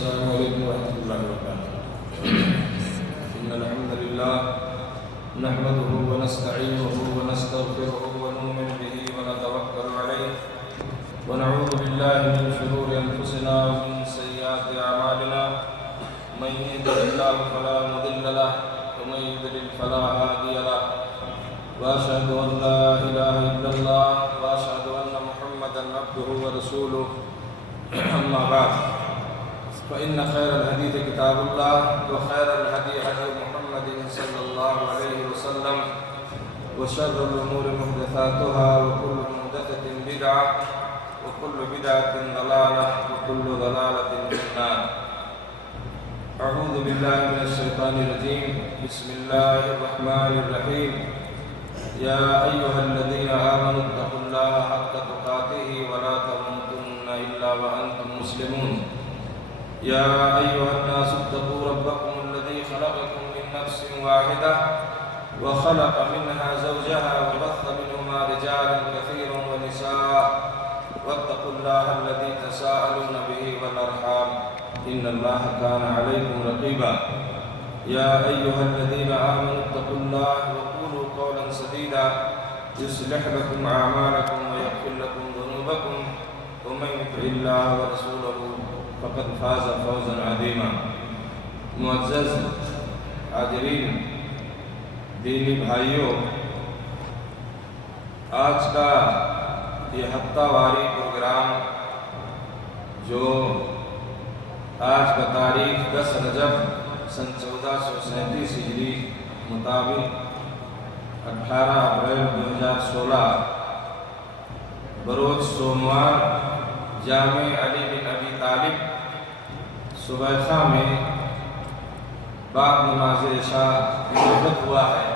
السلام علیکم ورحمۃ اللہ وبرکاتہ۔ ان الحمد للہ نحمده ونستعینه ونستغفره ونؤمن به ونتوکل علیہ ونعوذ باللہ من شرور انفسنا ومن سیئات اعمالنا من یهده اللہ فلا مضل له ومن یضلل فلا هادی له واشهد ان لا الہ الا اللہ واشهد ان محمدا عبده ورسوله اما بعد فإن خير الحديث كتاب الله وخير الهدي هدي محمد صلى الله عليه وسلم وشر الأمور محدثاتها وكل محدثة بدعة وكل بدعة ضلالة وكل ضلالة في النار. أعوذ بالله من الشيطان الرجيم. بسم الله الرحمن الرحيم. يا أيها الذين آمنوا اتقوا الله حق تقاته ولا تموتن إلا وأنتم مسلمون. يا أيها الناس اتقوا ربكم الذي خلقكم من نفس واحدة وخلق منها زوجها وبث منهما رجالا كثيرا ونساء واتقوا الله الذي تساءلون به والأرحام إن الله كان عليكم رقيبا. يا أيها الذين آمنوا اتقوا الله وقولوا قولا سديدا يصلح لكم أعمالكم ويغفر لكم ذنوبكم ومن يطع الله ورسوله فقد فاز فوزا عظیما. معزز حاضرین، دینی بھائیوں، آج کا یہ ہفتہ واری پروگرام جو آج کا تاریخ 10 رجب سن 1437 ہجری مطابق 18 اپریل 2016 بروز سوموار جامع علی بن ابی طالب صبیحہ میں بعد نماز عشاء منعقد ہوا ہے.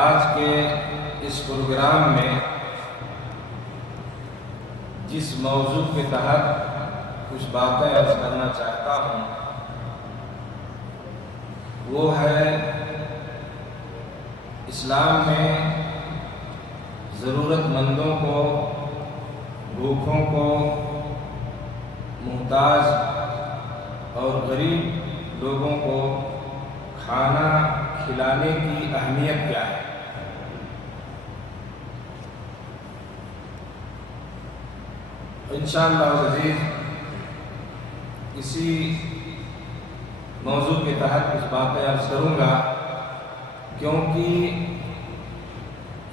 آج کے اس پروگرام میں جس موضوع کے تحت کچھ باتیں عرض کرنا چاہتا ہوں وہ ہے اسلام میں ضرورت مندوں کو، بھوکھوں کو، محتاج اور غریب لوگوں کو کھانا کھلانے کی اہمیت کیا ہے. انشاءاللہ العزیز اسی موضوع کے تحت کچھ باتیں عرض کروں گا، کیونکہ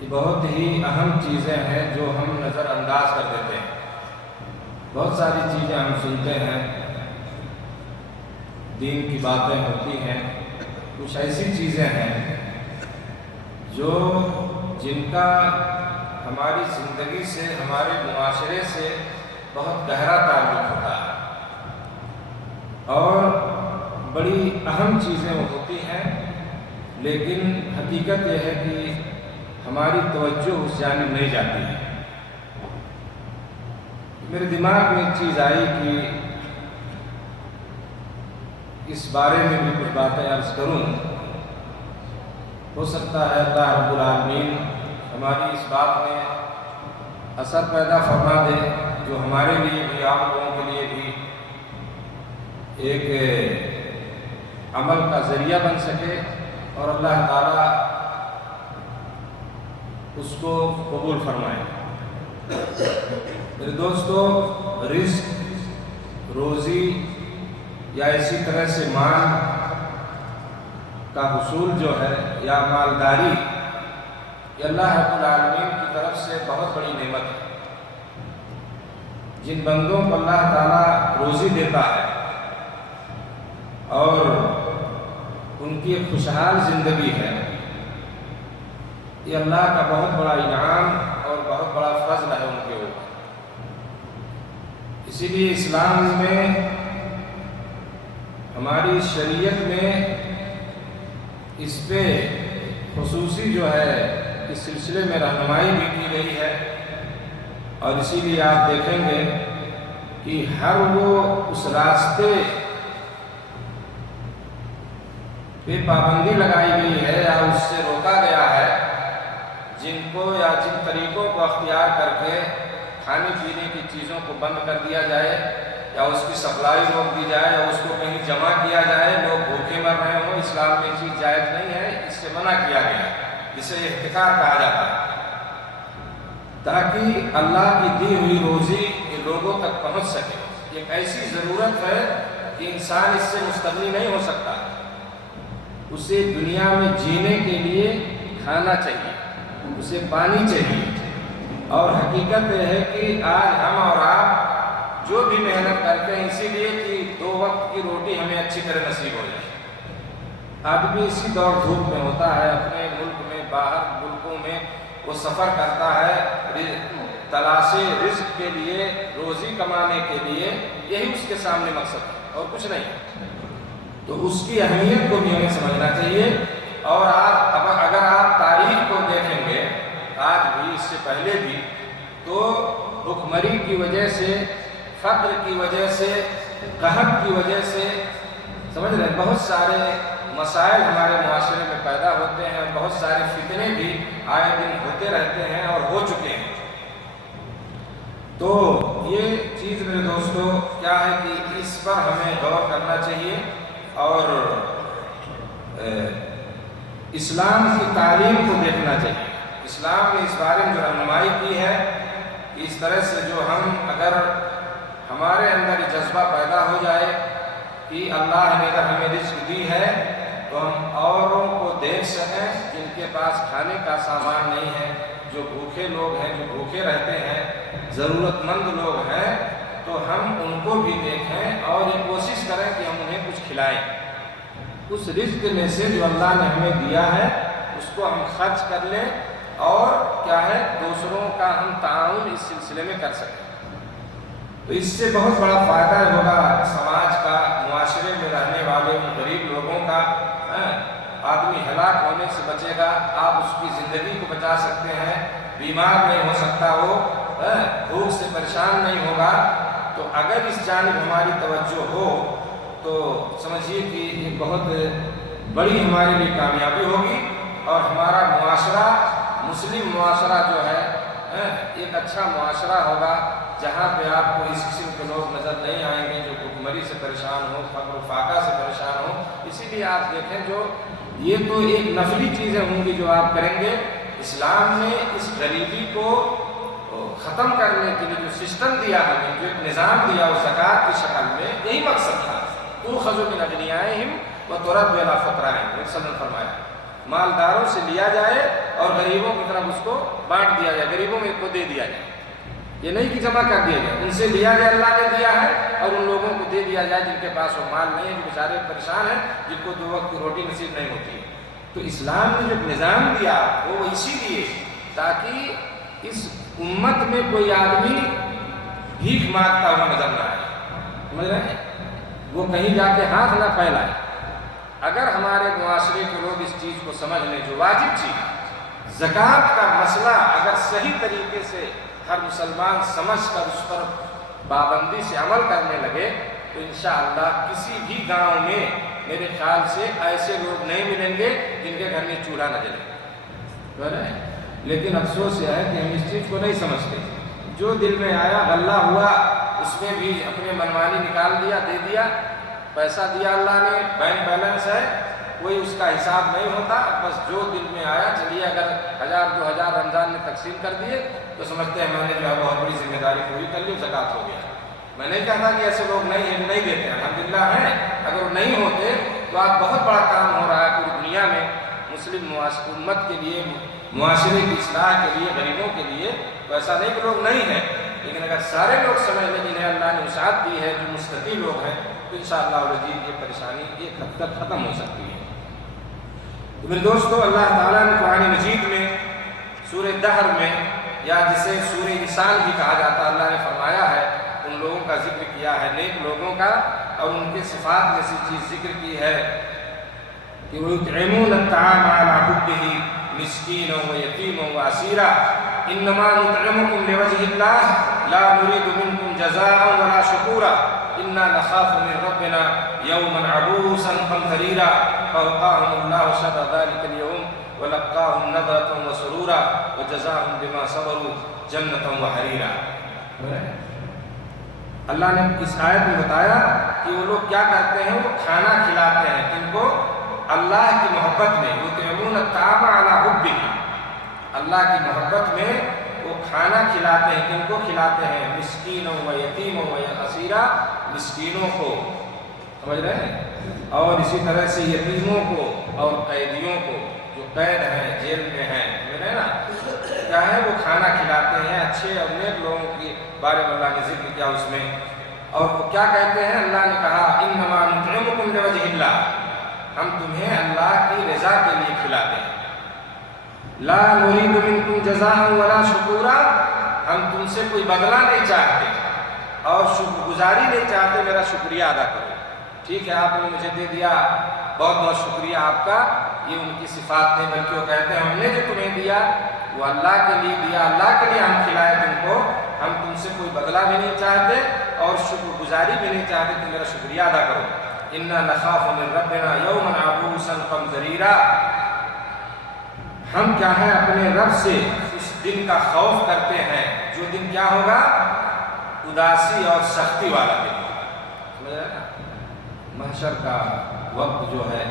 یہ بہت ہی اہم چیزیں ہیں جو ہم نظر انداز کر دیتے ہیں. بہت ساری چیزیں ہم سنتے ہیں، دین کی باتیں ہوتی ہیں، کچھ ایسی چیزیں ہیں جن کا ہماری زندگی سے، ہمارے معاشرے سے بہت گہرا تعلق ہوتا ہے اور بڑی اہم چیزیں ہوتی ہیں، لیکن حقیقت یہ ہے کہ ہماری توجہ اس جانب نہیں جاتی ہے. میرے دماغ میں ایک چیز آئی کہ اس بارے میں بھی کچھ باتیں عرض کروں. ہو سکتا ہے اللہ رب العالمین ہماری اس بات میں اثر پیدا فرما دے جو ہمارے لیے بھی، آپ لوگوں کے لیے بھی ایک عمل کا ذریعہ بن سکے اور اللہ تعالیٰ اس کو قبول فرمائے. میرے دوستو، رزق، روزی یا اسی طرح سے مال کا حصول جو ہے یا مالداری، یہ اللہ رب العالمین کی طرف سے بہت بڑی نعمت ہے. جن بندوں کو اللہ تعالیٰ روزی دیتا ہے اور ان کی ایک خوشحال زندگی ہے، یہ اللہ کا بہت بڑا انعام اور بہت بڑا فضل ہے ان کے اوپر. اسی لیے اسلام میں، ہماری شریعت میں اس پہ خصوصی جو ہے اس سلسلے میں رہنمائی بھی کی گئی ہے. اور اسی لیے آپ دیکھیں گے کہ ہر وہ اس راستے پہ پابندی لگائی گئی ہے یا اس سے روکا گیا ہے جن کو یا جن طریقوں کو اختیار کر کے کھانے پینے کی چیزوں کو بند کر دیا جائے یا اس کی سپلائی روک دی جائے یا اس کو کہیں جمع کیا جائے، لوگ بھوکے مر رہے ہوں، اسلام میں یہ چیز جائز نہیں ہے، اس سے منع کیا گیا ہے، جسے احتکار کہا جاتا ہے، تاکہ اللہ کی دی ہوئی روزی لوگوں تک پہنچ سکے۔ ایک ایسی ضرورت ہے کہ انسان اس سے مستغنی نہیں ہو سکتا، اسے دنیا میں جینے کے لیے کھانا چاہیے، اسے پانی چاہیے، اور حقیقت یہ ہے کہ آج ہم اور آپ جو بھی محنت کرتے ہیں اسی لیے کہ 2 وقت کی روٹی ہمیں اچھی طرح نصیب ہو جائے۔ آدمی اسی دوڑ دھوپ میں ہوتا ہے، اپنے ملک میں، باہر ملکوں میں وہ سفر کرتا ہے تلاش رزق کے لیے، روزی کمانے کے لیے، یہی اس کے سامنے مقصد ہے اور کچھ نہیں۔ تو اس کی اہمیت کو بھی ہمیں سمجھنا چاہیے۔ اور اگر آپ تاریخ کو دیکھیں گے، آج بھی، اس سے پہلے بھی، تو بھوکمری کی وجہ سے، فقر کی وجہ سے، قحط کی وجہ سے، سمجھ رہے ہیں، بہت سارے مسائل ہمارے معاشرے میں پیدا ہوتے ہیں، بہت سارے فتنے بھی آئے دن ہوتے رہتے ہیں اور ہو چکے ہیں۔ تو یہ چیز میرے دوستو کیا ہے کہ اس پر ہمیں غور کرنا چاہیے، اور اسلام کی تعلیم کو دیکھنا چاہیے۔ اسلام نے اس بارے میں جو رہنمائی کی ہے کہ اس طرح سے جو ہم، اگر ہمارے اندر یہ جذبہ پیدا ہو جائے کہ اللہ نے اگر ہمیں رزق دی ہے تو ہم اوروں کو دیکھ سکیں جن کے پاس کھانے کا سامان نہیں ہے، جو بھوکے لوگ ہیں، جو بھوکے رہتے ہیں، ضرورت مند لوگ ہیں، تو ہم ان کو بھی دیکھیں اور یہ کوشش کریں کہ ہم انہیں کچھ کھلائیں۔ اس رزق میں سے جو اللہ نے ہمیں دیا ہے اس کو ہم خرچ کر لیں، اور کیا ہے، دوسروں کا ہم تعاون اس سلسلے میں کر سکیں۔ تو اس سے بہت بڑا فائدہ ہوگا سماج کا، معاشرے میں رہنے والے غریب لوگوں کا۔ آدمی ہلاک ہونے سے بچے گا، آپ اس کی زندگی کو بچا سکتے ہیں، بیمار نہیں ہو سکتا، وہ بھوک سے پریشان نہیں ہوگا۔ تو اگر اس جانب ہماری توجہ ہو تو سمجھیے کہ یہ بہت بڑی ہمارے لیے کامیابی ہوگی، اور ہمارا معاشرہ، مسلم معاشرہ جو ہے، ایک اچھا معاشرہ ہوگا، جہاں پہ آپ کو اس قسم کے لوگ نظر نہیں آئیں گے جو بھوکمری سے پریشان ہو، فقر و فاقہ سے پریشان ہو۔ اسی لیے آپ دیکھیں، جو یہ تو ایک نفلی چیزیں ہوں گی جو آپ کریں گے، اسلام نے اس غریبی کو ختم کرنے کے لیے جو سسٹم دیا ہمیں، جو ایک نظام دیا، وہ زکوٰۃ کی شکل میں، یہی مقصد تھا۔ تُؤْخَذُ مِنْ أَغْنِيَائِهِمْ وَتُرَدُّ إِلَىٰ فُقَرَائِهِمْ، نبی صلی اللہ علیہ وسلم نے فرمایا، مالداروں سے لیا جائے اور غریبوں کی طرف اس کو بانٹ دیا جائے، غریبوں میں کو دے دیا جائے، یہ نہیں کہ جمع کر دیا جائے، ان سے لیا جائے، اللہ نے دیا ہے، اور ان لوگوں کو دے دیا جائے جن کے پاس وہ مال نہیں ہے، جو بیچارے پریشان ہیں، جن کو 2 وقت کی روٹی نصیب نہیں ہوتی ہے۔ تو اسلام نے جو نظام دیا وہ اسی لیے تاکہ اس امت میں کوئی آدمی بھیک مانگتا ہوا نظر نہ آئے، سمجھ رہے ہیں، وہ کہیں جا کے ہاتھ نہ پھیلائے۔ اگر ہمارے معاشرے کے لوگ اس چیز کو سمجھ لیں، جو واجب چیز زکوٰۃ کا مسئلہ اگر صحیح طریقے سے ہر مسلمان سمجھ کر اس پر پابندی سے عمل کرنے لگے، تو انشاءاللہ کسی بھی گاؤں میں میرے خیال سے ایسے لوگ نہیں ملیں گے جن کے گھر میں چولہا نہ جلے۔ لیکن افسوس یہ ہے کہ ہم اس چیز کو نہیں سمجھتے، جو دل میں آیا، غلہ ہوا، اس میں بھی اپنے منمانی نکال دیا، دے دیا، پیسہ دیا اللہ نے، بینک بیلنس ہے، کوئی اس کا حساب نہیں ہوتا، بس جو دل میں آیا، چلیے اگر 1000 2000 رمضان میں تقسیم کر دیے تو سمجھتے ہیں میں نے جو ہے بہت بڑی ذمہ داری پوری کر لی، زکوٰۃ ہو گیا۔ میں نہیں کہتا کہ ایسے لوگ نہیں ہیں جو نہیں دیتے ہیں، الحمدللہ ہیں، اگر وہ نہیں ہوتے تو آج بہت بڑا کام ہو رہا ہے پوری دنیا میں، مسلم امت کے لیے، معاشرے کی اصلاح کے لیے، غریبوں کے لیے۔ تو ایسا نہیں کہ لوگ نہیں ہیں، لیکن اگر سارے لوگ سمجھ لیں جنہیں اللہ نے وسعت دی ہے، جو مستطیع لوگ ہیں، تو انشاءاللہ العزیز یہ پریشانی ایک حد تک ختم ہو سکتی ہے۔ تو میرے دوستو، اللہ تعالیٰ نے قرآن مجید میں سورہ دہر میں، یا جسے سورہ انسان بھی کہا جاتا، اللہ نے فرمایا ہے، ان لوگوں کا ذکر کیا ہے، نیک لوگوں کا، اور ان کے صفات میں سے چیز ذکر کی ہے کہ وَيُطْعِمُونَ الطَّعَامَ عَلَىٰ حُبِّهِ مِسْكِينًا وَيَتِيمًا وَأَسِيرًا إِنَّمَا نُطْعِمُكُمْ لِوَجْهِ اللَّهِ لَا نُرِيدُ مِنكُمْ جَزَاءً وَلَا شُكُورًا إِنَّا نَخَافُ مِن رَّبِّنَا يَوْمًا عَبُوسًا قَمْطَرِيرًا فَوَقَاهُمُ اللَّهُ شَرَّ ذَلِكَ الْيَوْمِ وَلَقَّاهُمْ نَضْرَةً وَسُرُورًا وَجَزَاهُمْ بِمَا صَبَرُوا جَنَّةً وَحَرِيرًا۔ اللہ نے اس آیت میں بتایا کہ وہ لوگ کیا کرتے ہیں، وہ کھانا کھلاتے ہیں کن کو؟ اللہ کی محبت میں، یطعمون الطعام علی حبہ، اللہ کی محبت میں وہ کھانا کھلاتے ہیں، کن کو کھلاتے ہیں؟ مسکینوں و یتیموں و اسیرا، مسکینوں کو، سمجھ رہے ہیں، اور اسی طرح سے یتیموں کو اور قیدیوں کو جو قید ہیں، جیل میں ہیں، سمجھ رہے ہیں نا، کیا ہے وہ کھانا کھلاتے ہیں۔ اچھے اور نیک لوگوں کے بارے میں اللہ نے ذکر کیا اس میں، اور وہ کیا کہتے ہیں؟ اللہ نے کہا انما نطعمکم لوجہ اللہ، ہم تمہیں اللہ کی رضا کے لیے کھلاتے ہیں، لا نرید منکم جزاء ولا شکورا، ہم تم سے کوئی بدلہ نہیں چاہتے اور شکر گزاری نہیں چاہتے، میرا شکریہ ادا کرو۔ ٹھیک ہے، آپ نے مجھے دے دیا، بہت بہت شکریہ آپ کا، یہ ان کی صفات نہیں، بلکہ وہ کہتے ہیں ہم نے جو تمہیں دیا وہ اللہ کے لیے دیا، اللہ کے لیے ہم کھلائے تم کو، ہم تم سے کوئی بدلہ بھی نہیں چاہتے اور شکر گزاری بھی نہیں چاہتے، تم میرا شکریہ ادا کرو۔ انا نخاف من ربنا یوما عبوسا قمطریرا، ہم کیا ہے اپنے رب سے اس دن کا خوف کرتے ہیں، جو دن کیا ہوگا؟ اداسی اور سختی والا دن ہوگا، سمجھ رہے ہیں نا، محشر کا وقت جو ہے،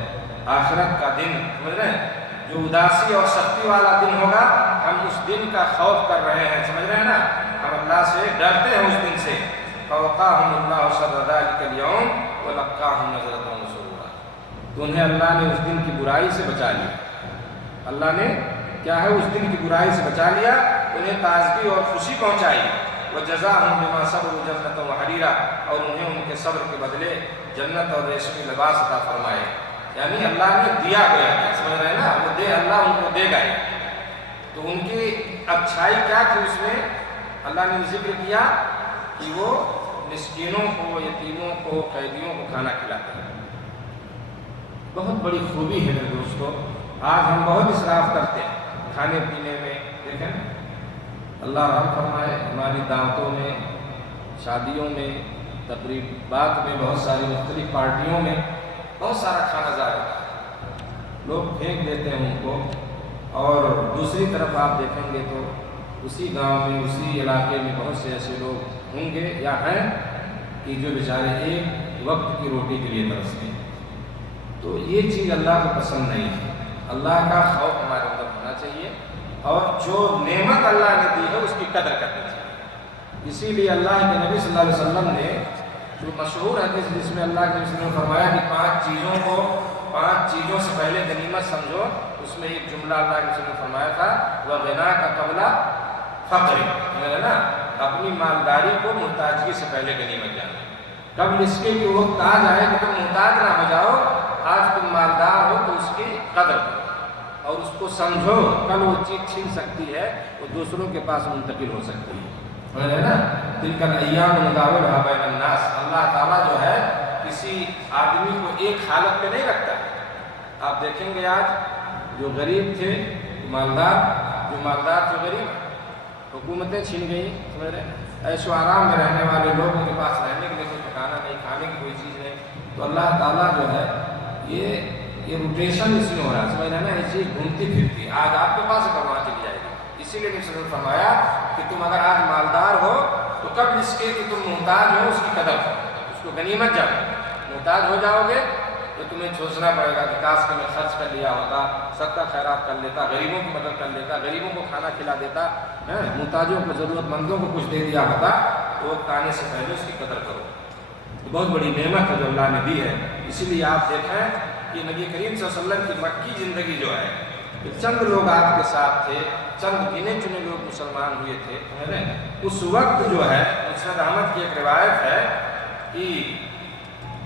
آخرت کا دن، سمجھ رہے ہیں، جو اداسی اور سختی والا دن ہوگا، ہم اس دن کا خوف کر رہے ہیں، سمجھ رہے ہیں نا، ہم اللہ سے ڈرتے ہیں اس دن سے۔ فوقاہم اللہ شر ذلک اليوم ولقاہم نضرۃ وسرورا، تو انہیں اللہ نے اس دن کی برائی سے بچا لیا، اللہ نے کیا ہے اس دن کی برائی سے بچا لیا، انہیں تازگی اور خوشی پہنچائی۔ وجزاہم بما صبروا جنۃ وحریرا، اور انہیں ان کے صبر کے بدلے جنت اور ریشمی لباس عطا فرمائے، یعنی اللہ نے دیا گیا، سمجھ رہے ہیں نا، وہ دے، اللہ ان کو دے گا۔ تو ان کی اچھائی کیا تھی اس میں؟ اللہ نے ذکر کیا کہ وہ مسکینوں کو، یتیموں کو، قیدیوں کو کھانا کھلاتے ہیں۔ بہت بڑی خوبی ہے میرے دوستو، آج ہم بہت اسراف کرتے ہیں کھانے پینے میں، دیکھیں اللہ رحم فرمائے، ہماری دعوتوں میں، شادیوں میں، تقریبات میں، بہت ساری مختلف پارٹیوں میں بہت سارا کھانا ضائع ہوتا ہے، لوگ پھینک دیتے ہیں ان کو، اور دوسری طرف آپ دیکھیں گے تو اسی گاؤں میں، اسی علاقے میں بہت سے ایسے لوگ ہوں گے یا ہیں کہ جو بیچارے ایک وقت کی روٹی کے لیے ترستے ہیں۔ تو یہ چیز اللہ کو پسند نہیں ہے، اللہ کا خوف ہمارے اندر ہونا چاہیے، اور جو نعمت اللہ نے دی ہے اس کی قدر کرنی چاہیے۔ اسی لیے اللہ کے نبی صلی اللہ علیہ وسلم نے جو مشہور حدیث جس میں اللہ کے نبی نے فرمایا کہ 5 چیزوں سے پہلے غنیمت سمجھو، اس میں ایک جملہ اللہ کے نبی نے فرمایا تھا وَغِنَاكَ قَبْلَ فَقْرِ، ہے نا، اپنی مالداری کو محتاجگی سے پہلے غنیمت جانا، قبل اس کے کہ وقت آ جائے کہ تم محتاج نہ ہو جاؤ، آج تم مالدار ہو تو اس کی قدر کرو اور اس کو سمجھو، کل وہ چیز چھین سکتی ہے، وہ دوسروں کے پاس منتقل ہو سکتی ہے نا۔ تلک الایام نداولها بین الناس، اللہ تعالیٰ جو ہے کسی آدمی کو ایک حالت پہ نہیں رکھتا ہے۔ آپ دیکھیں گے آج جو غریب تھے مالدار، جو مالدار تھے غریب، حکومتیں چھین گئی، سمجھ رہے ہیں، عیش و آرام میں رہنے والے لوگوں کے پاس رہنے کے لیے کوئی ٹھکانا نہیں، کھانے کی کوئی چیز نہیں، تو اللہ تعالیٰ جو ہے یہ روٹیشن اس میں ہو رہا ہے، سمجھ رہے ہیں نا، یہ چیز گھومتی پھرتی، آج آپ کے پاس ہے وہاں چلی جائے گی۔ اسی لیے نبی صلی اللہ علیہ وسلم نے فرمایا کہ تم اگر آج مالدار ہو تو قبل اس کے کہ تم محتاج ہو اس کی قدر کرو، اس کو غنیمت جانو، محتاج ہو جاؤ گے تو تمہیں سوچنا پڑے گا کہ کاش کہ میں خرچ کر لیا ہوتا، صدقہ خیرات کر لیتا، غریبوں کی مدد کر لیتا، غریبوں کو کھانا کھلا دیتا، محتاجوں کو، ضرورت مندوں کو کچھ دے دیا ہوتا، تو وقت آنے سے پہلے اس کی قدر کرو۔ تو بہت بڑی نعمت ہے جو اللہ نے دی ہے۔ اسی لیے آپ دیکھیں کہ نبی کریم صلی اللہ علیہ وسلم کی مکی زندگی جو ہے، چند لوگ آپ کے ساتھ تھے، چند گنے چنے لوگ مسلمان ہوئے تھے، اس وقت جو ہے مسند احمد کی ایک روایت ہے کہ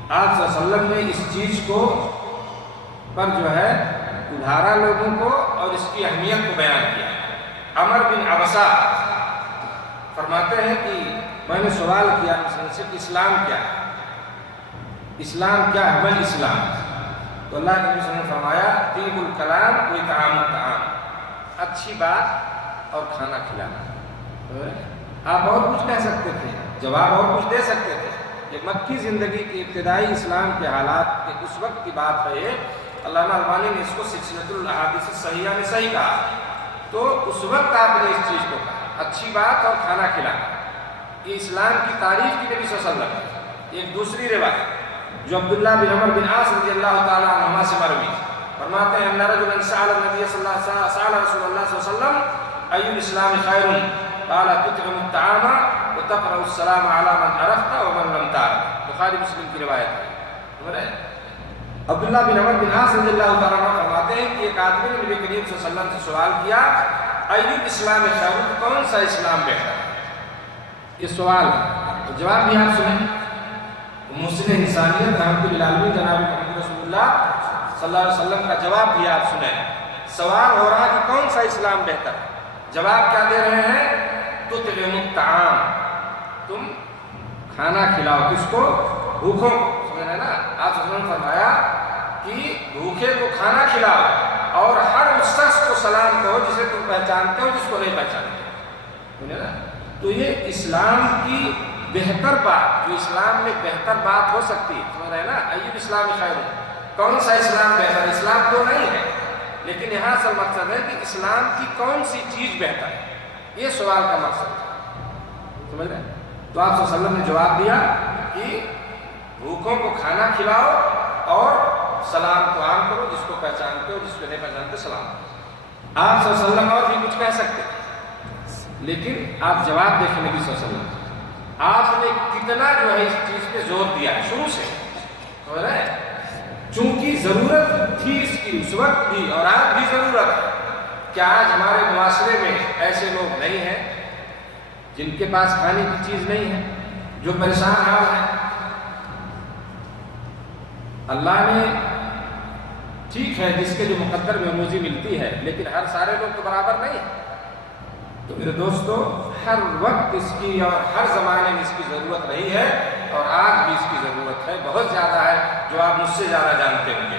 آپ صلی اللہ علیہ وسلم نے اس چیز کو پر جو ہے ادھارا لوگوں کو اور اس کی اہمیت کو بیان کیا۔ عمر بن عبسہ فرماتے ہیں کہ میں نے سوال کیا سے کہ اسلام کیا ہے، اسلام کیا ہے، بل اسلام، تو اللہ کے نبی نے فرمایا طیب الکلام و اطعام الطعام، اچھی بات اور کھانا کھلانا۔ آپ اور کچھ کہہ سکتے تھے، جواب اور کچھ دے سکتے تھے، کہ مکی زندگی کی ابتدائی اسلام کے حالات کے اس وقت کی بات ہے یہ، علامہ البانی نے اس کو سلسلۃ الاحادیث الصحیحہ میں صحیح کہا، تو اس وقت آپ نے اس چیز کو کہا، اچھی بات اور کھانا کھلانا۔ یہ اسلام کی تعریف کی نبی صلی اللہ علیہ وسلم نے۔ ایک دوسری روایت جو عبداللہ بن عمر بن عاص رضی اللہ تعالیٰ عنہما سے مروی، فرماتے ہیں ان رجلا سأل النبي صلی اللہ رسول اللہ صلی اللہ علیہ وسلم ای الاسلام خیر قال تطعم الطعام وتقرأ السلام على من عرفت ومن لم تعرف، بخاری مسلم کی روایت ہے۔ عبداللہ بن عمر بن عاص رضی اللہ تعالیٰ عنہ فرماتے ہیں کہ ایک آدمی نے نبی کریم صلی اللہ علیہ وسلم سے سوال کیا ای الاسلام خیر، کون سا اسلام بہتر ہے؟ یہ سوال تو جواب بھی آپ سنیں۔ محسن انسانیت رحمۃ للعالمین جناب محمد رسول اللہ صلی اللہ علیہ وسلم کا جواب بھی آپ سنیں۔ سوال ہو رہا ہے کہ کون سا اسلام بہتر ہے، جواب کیا دے رہے ہیں؟ تطعم الطعام، تم کھانا کھلاؤ، کس کو؟ بھوکوں کو، سمجھ رہے نا؟ آپ صلی اللہ علیہ وسلم نے فرمایا کہ بھوکے کو کھانا کھلاؤ اور ہر اس شخص کو سلام کہو جسے تم پہچانتے ہو جس کو نہیں پہچانتے، سمجھے نا؟ تو یہ اسلام کی بہتر بات، جو اسلام میں بہتر بات ہو سکتی ہے، سمجھ رہے ہیں نا؟ ایو اسلام خیر، کون سا اسلام بہتر؟ اسلام تو نہیں ہے، لیکن یہاں اصل مقصد ہے کہ اسلام کی کون سی چیز بہتر ہے، یہ سوال کا مقصد ہے، سمجھ رہے ہیں؟ تو آپ صلی اللہ علیہ وسلم نے جواب دیا کہ بھوکوں کو کھانا کھلاؤ اور سلام کو عام کرو، جس کو پہچانتے ہو جس کو نہیں پہچانتے سلام۔ آپ صلی اللہ علیہ وسلم اور بھی کچھ کہہ سکتے ہیں، لیکن آپ جواب دیکھیں نبی صلی اللہ علیہ وسلم آپ نے کتنا جو ہے اس چیز پہ زور دیا ہے شروع سے، سمجھ رہے ہیں؟ چونکہ ضرورت تھی اس کی اس وقت بھی اور آج بھی ضرورت ہے۔ کیا آج ہمارے معاشرے میں ایسے لوگ نہیں ہیں جن کے پاس کھانے کی چیز نہیں ہے، جو پریشان حال ہیں؟ اللہ نے ٹھیک ہے جس کے جو مقدر میں روزی ملتی ہے، لیکن ہر سارے لوگ تو برابر نہیں ہیں۔ تو میرے دوستو، ہر وقت اس کی اور ہر زمانے میں اس کی ضرورت رہی ہے اور آج بھی اس کی ضرورت ہے، بہت زیادہ ہے، جو آپ مجھ سے زیادہ جانتے ہوں گے۔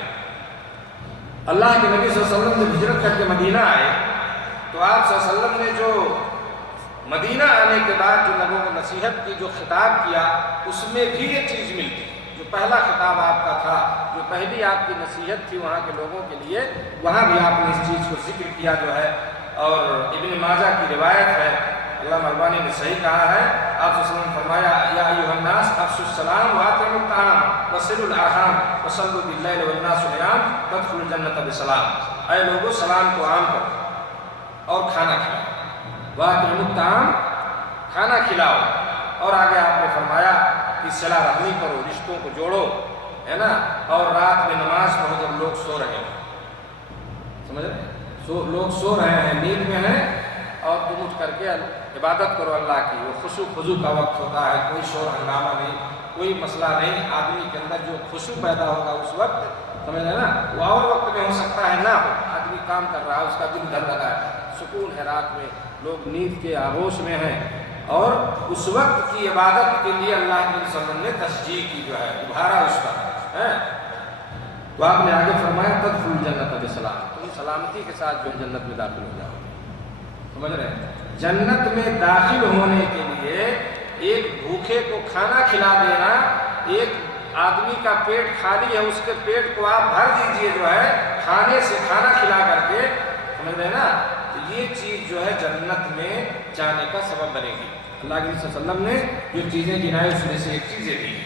اللہ کے نبی صلی اللہ علیہ وسلم جب ہجرت کر کے مدینہ آئے تو آپ صلی اللہ علیہ وسلم نے جو مدینہ آنے کے بعد جو لوگوں کو نصیحت کی، جو خطاب کیا، اس میں بھی یہ چیز ملتی ہے۔ جو پہلا خطاب آپ کا تھا، جو پہلی آپ کی نصیحت تھی وہاں کے لوگوں کے لیے، وہاں بھی آپ نے اس چیز کو ذکر کیا جو ہے، اور ابن ماجہ کی روایت ہے، علامہ البانی نے صحیح کہا ہے، آپ صلی اللہ علیہ وسلم نے فرمایا یا ایھا الناس افشوا السلام واطعموا الطعام وصلوا الارحام وصلوا باللیل والناس نیام تدخلوا الجنۃ بسلام۔ اے لوگوں، سلام کو عام کرو اور کھانا کھلاؤ، واطعموا الطعام، کھانا کھلاؤ، اور آگے آپ نے فرمایا کہ صلہ رحمی کرو، رشتوں کو جوڑو، ہے نا، اور رات میں نماز پڑھو جب لوگ سو رہے ہوں، سمجھ رہے ہیں؟ لوگ سو رہے ہیں، نیند میں ہیں، اور تم اٹھ کر کے عبادت کرو اللہ کی۔ وہ خشوع خضوع کا وقت ہوتا ہے، کوئی شور ہنگامہ نہیں، کوئی مسئلہ نہیں، آدمی کے اندر جو خشوع پیدا ہوگا اس وقت، سمجھ رہے نا، وہ اور وقت میں ہو سکتا ہے نہ ہو، آدمی کام کر رہا ہے، اس کا دل دھر لگا ہے، سکون ہے، رات میں لوگ نیند کے آغوش میں ہیں، اور اس وقت کی عبادت کے لیے اللہ کے رسول صلی اللہ علیہ وسلم نے تشجیع کی، جو ہے ابھارا اس کا ہے۔ تو آپ نے آگے فرمایا تدخلوا الجنۃ بسلام، تم سلامتی کے ساتھ جو جنت میں داخل ہو جاؤ، سمجھ رہے ہیں؟ جنت میں داخل ہونے کے لیے ایک بھوکے کو کھانا کھلا دینا، ایک آدمی کا پیٹ خالی ہے اس کے پیٹ کو آپ بھر دیجئے جو ہے کھانے سے، کھانا کھلا کر کے، سمجھ رہے نا، تو یہ چیز جو ہے جنت میں جانے کا سبب بنے گی۔ اللہ کے صلی اللہ علیہ وسلم نے جو چیزیں گنائی اس میں سے ایک چیزیں دی،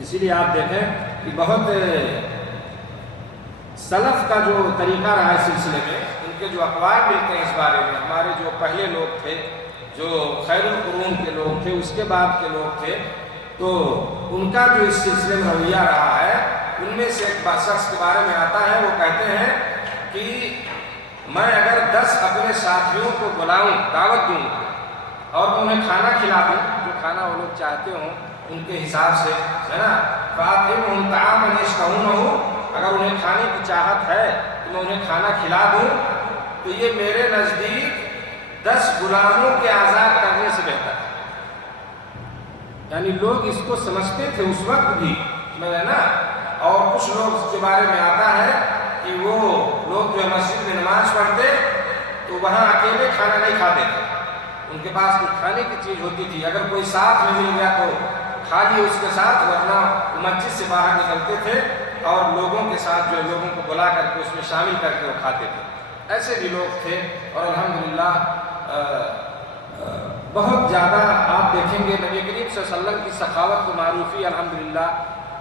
اسی لیے آپ دیکھیں کہ بہت سلف کا جو طریقہ رہا ہے سلسلے میں، ان کے جو اقوال ملتے ہیں اس بارے میں، ہمارے جو پہلے لوگ تھے، جو خیر القرون کے لوگ تھے، اس کے بعد کے لوگ تھے، تو ان کا جو اس سلسلے میں رویہ رہا ہے، ان میں سے ایک شخص کے بارے میں آتا ہے، وہ کہتے ہیں کہ میں اگر 10 اپنے ساتھیوں کو بلاؤں، دعوت دوں اور انہیں کھانا کھلا دوں، جو کھانا وہ لوگ چاہتے ہوں ان کے حساب سے، ہے نا، فاطمہم طعاما یشتہونہ، اگر انہیں کھانے کی چاہت ہے تو میں انہیں کھانا کھلا دوں، تو یہ میرے نزدیک 10 غلاموں کے آزاد کرنے سے بہتر ہے۔ یعنی لوگ اس کو سمجھتے تھے اس وقت بھی، ہے نا، اور کچھ لوگ اس کے بارے میں آتا ہے کہ وہ لوگ جو مسجد میں نماز پڑھتے تو وہاں اکیلے کھانا نہیں کھاتے تھے، ان کے پاس کچھ کھانے کی چیز ہوتی تھی، اگر کوئی ساتھ میں مل گیا تو کھا لیے اس کے ساتھ، ورنہ مسجد سے باہر نکلتے تھے اور لوگوں کے ساتھ جو لوگوں کو بلا کر کے اس میں شامل کر کے وہ کھاتے تھے۔ ایسے بھی لوگ تھے، اور الحمدللہ بہت زیادہ آپ دیکھیں گے نبی کریم صلی اللہ علیہ وسلم کی سخاوت کو معروفی الحمدللہ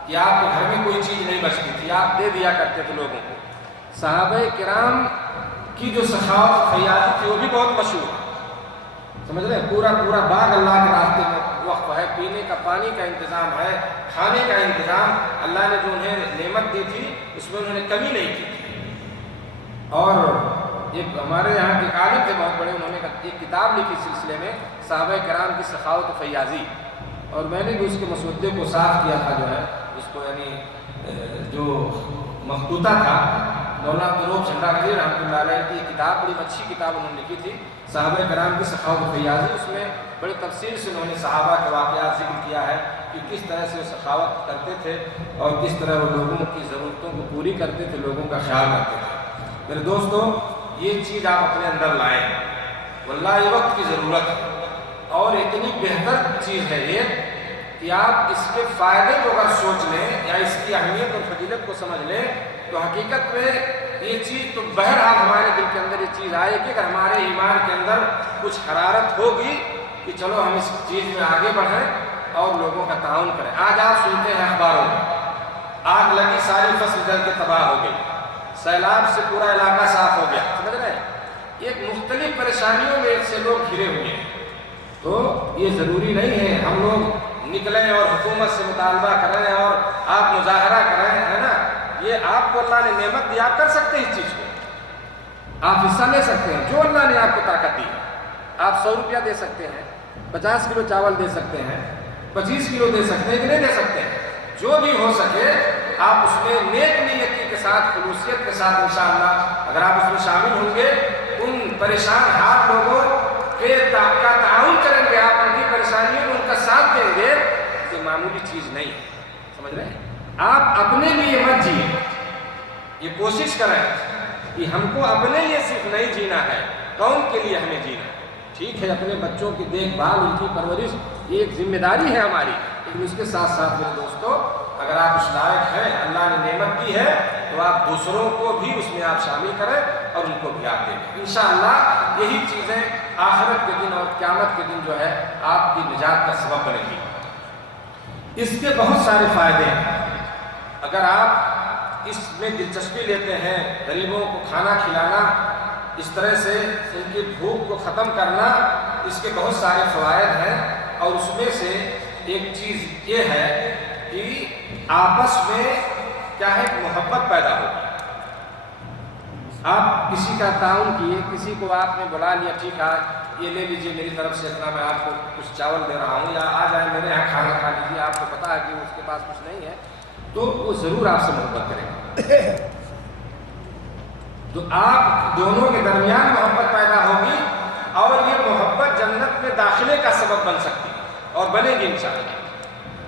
کہ آپ کے گھر میں کوئی چیز نہیں بچتی تھی، آپ دے دیا کرتے تھے لوگوں کو۔ صحابہ کرام کی جو سخاوت فیاضی تھی وہ بھی بہت مشہور ہے، سمجھ رہے ہیں؟ پورا باغ اللہ کے راستے میں وقف ہے، پینے کا پانی کا انتظام ہے، کھانے کا انتظام، اللہ نے جو انہیں نعمت دی تھی اس میں انہوں نے کمی نہیں کی تھی۔ اور ایک ہمارے یہاں کے عالم تھے بہت بڑے، انہوں نے ایک کتاب لکھی سلسلے میں صحابہ کرام کی سخاوت و فیاضی، اور میں نے بھی اس کے مسودے کو صاف کیا تھا، جو ہے اس کو یعنی جو مخطوطہ تھا، مولانا عبدالروف جھنڈا غزیر رحمۃ اللہ علیہ کی کتاب، بڑی اچھی کتاب انہوں نے لکھی تھی صحابہ کرام کی سخاوت و فیاضی۔ اس میں بڑی تفصیل سے انہوں نے صحابہ کے واقعات ذکر کیا ہے کہ کس طرح سے وہ سخاوت کرتے تھے اور کس طرح وہ لوگوں کی ضرورتوں کو پوری کرتے تھے، لوگوں کا خیال رکھتے تھے۔ میرے دوستو، یہ چیز آپ اپنے اندر لائیں، واللہ یہ وقت کی ضرورت ہے، اور اتنی بہتر چیز ہے یہ کہ آپ اس کے فائدے کو اگر سوچ لیں یا اس کی اہمیت اور فضیلت کو سمجھ لیں تو حقیقت میں یہ چیز تو بہرحال ہمارے دل کے اندر یہ چیز آئے گی، اگر ہمارے ایمان کے اندر کچھ حرارت ہوگی کہ چلو ہم اس چیز میں آگے بڑھیں اور لوگوں کا تعاون کریں۔ آج آپ سنتے ہیں اخباروں میں آگ لگی، ساری فصل جل کے تباہ ہو گئی، سیلاب سے پورا علاقہ صاف ہو گیا، سمجھ رہے ہیں؟ ایک مختلف پریشانیوں میں سے لوگ گھرے ہوئے ہیں، تو یہ ضروری نہیں ہے ہم لوگ نکلیں اور حکومت سے مطالبہ کریں اور آپ مظاہرہ کریں، ہے نا؟ یہ آپ کو اللہ نے نعمت دی، آپ کر سکتے ہیں اس چیز کو، آپ حصہ لے سکتے ہیں، جو اللہ نے آپ کو طاقت دی۔ آپ 100 روپیہ دے سکتے ہیں، 50 کلو چاول دے سکتے ہیں، 25 کلو دے سکتے ہیں کہ نہیں دے سکتے ہیں، جو بھی ہو سکے آپ اس میں نیک نیتی کے ساتھ، خلوصیت کے ساتھ انشاءاللہ اگر آپ اس میں شامل ہوں گے، ان پریشان حال لوگوں کے کا تعاون کریں گے، آپ ان کی پریشانیوں میں ان کا ساتھ دیں گے، یہ معمولی چیز نہیں ہے، سمجھ رہے ہیں؟ آپ اپنے لیے مت جیئے، یہ کوشش کریں کہ ہم کو اپنے لیے صرف نہیں جینا ہے، قوم کے لیے ہمیں جینا ہے۔ ٹھیک ہے، اپنے بچوں کی دیکھ بھال، ان کی پرورش یہ ایک ذمہ داری ہے ہماری، لیکن اس کے ساتھ ساتھ میرے دوستو اگر آپ اس لائق ہیں، اللہ نے نعمت دی ہے، تو آپ دوسروں کو بھی اس میں آپ شامل کریں اور ان کو بھی آپ دیں۔ انشاءاللہ یہی چیزیں آخرت کے دن اور قیامت کے دن جو ہے آپ کی نجات کا سبب بنے گی۔ اس کے بہت سارے فائدے ہیں، اگر آپ اس میں دلچسپی لیتے ہیں، غریبوں کو کھانا کھلانا، اس طرح سے ان کی بھوک کو ختم کرنا، اس کے بہت سارے فوائد ہیں، اور اس میں سے ایک چیز یہ ہے کہ آپس میں کیا ہے محبت پیدا ہوگی۔ آپ کسی کا تعاون کیے، کسی کو آپ نے بلا لیا، ٹھیک ہے یہ لے لیجئے میری طرف سے اتنا، میں آپ کو کچھ چاول دے رہا ہوں، یا آ جائیں میرے یہاں کھانا کھا لیجیے، آپ کو پتا ہے کہ اس کے پاس کچھ نہیں ہے، تو وہ ضرور آپ سے محبت کرے گا۔ تو آپ دونوں کے درمیان محبت پیدا ہوگی، اور یہ محبت جنت میں داخلے کا سبب بن سکتی ہے اور بنے گی انشاءاللہ۔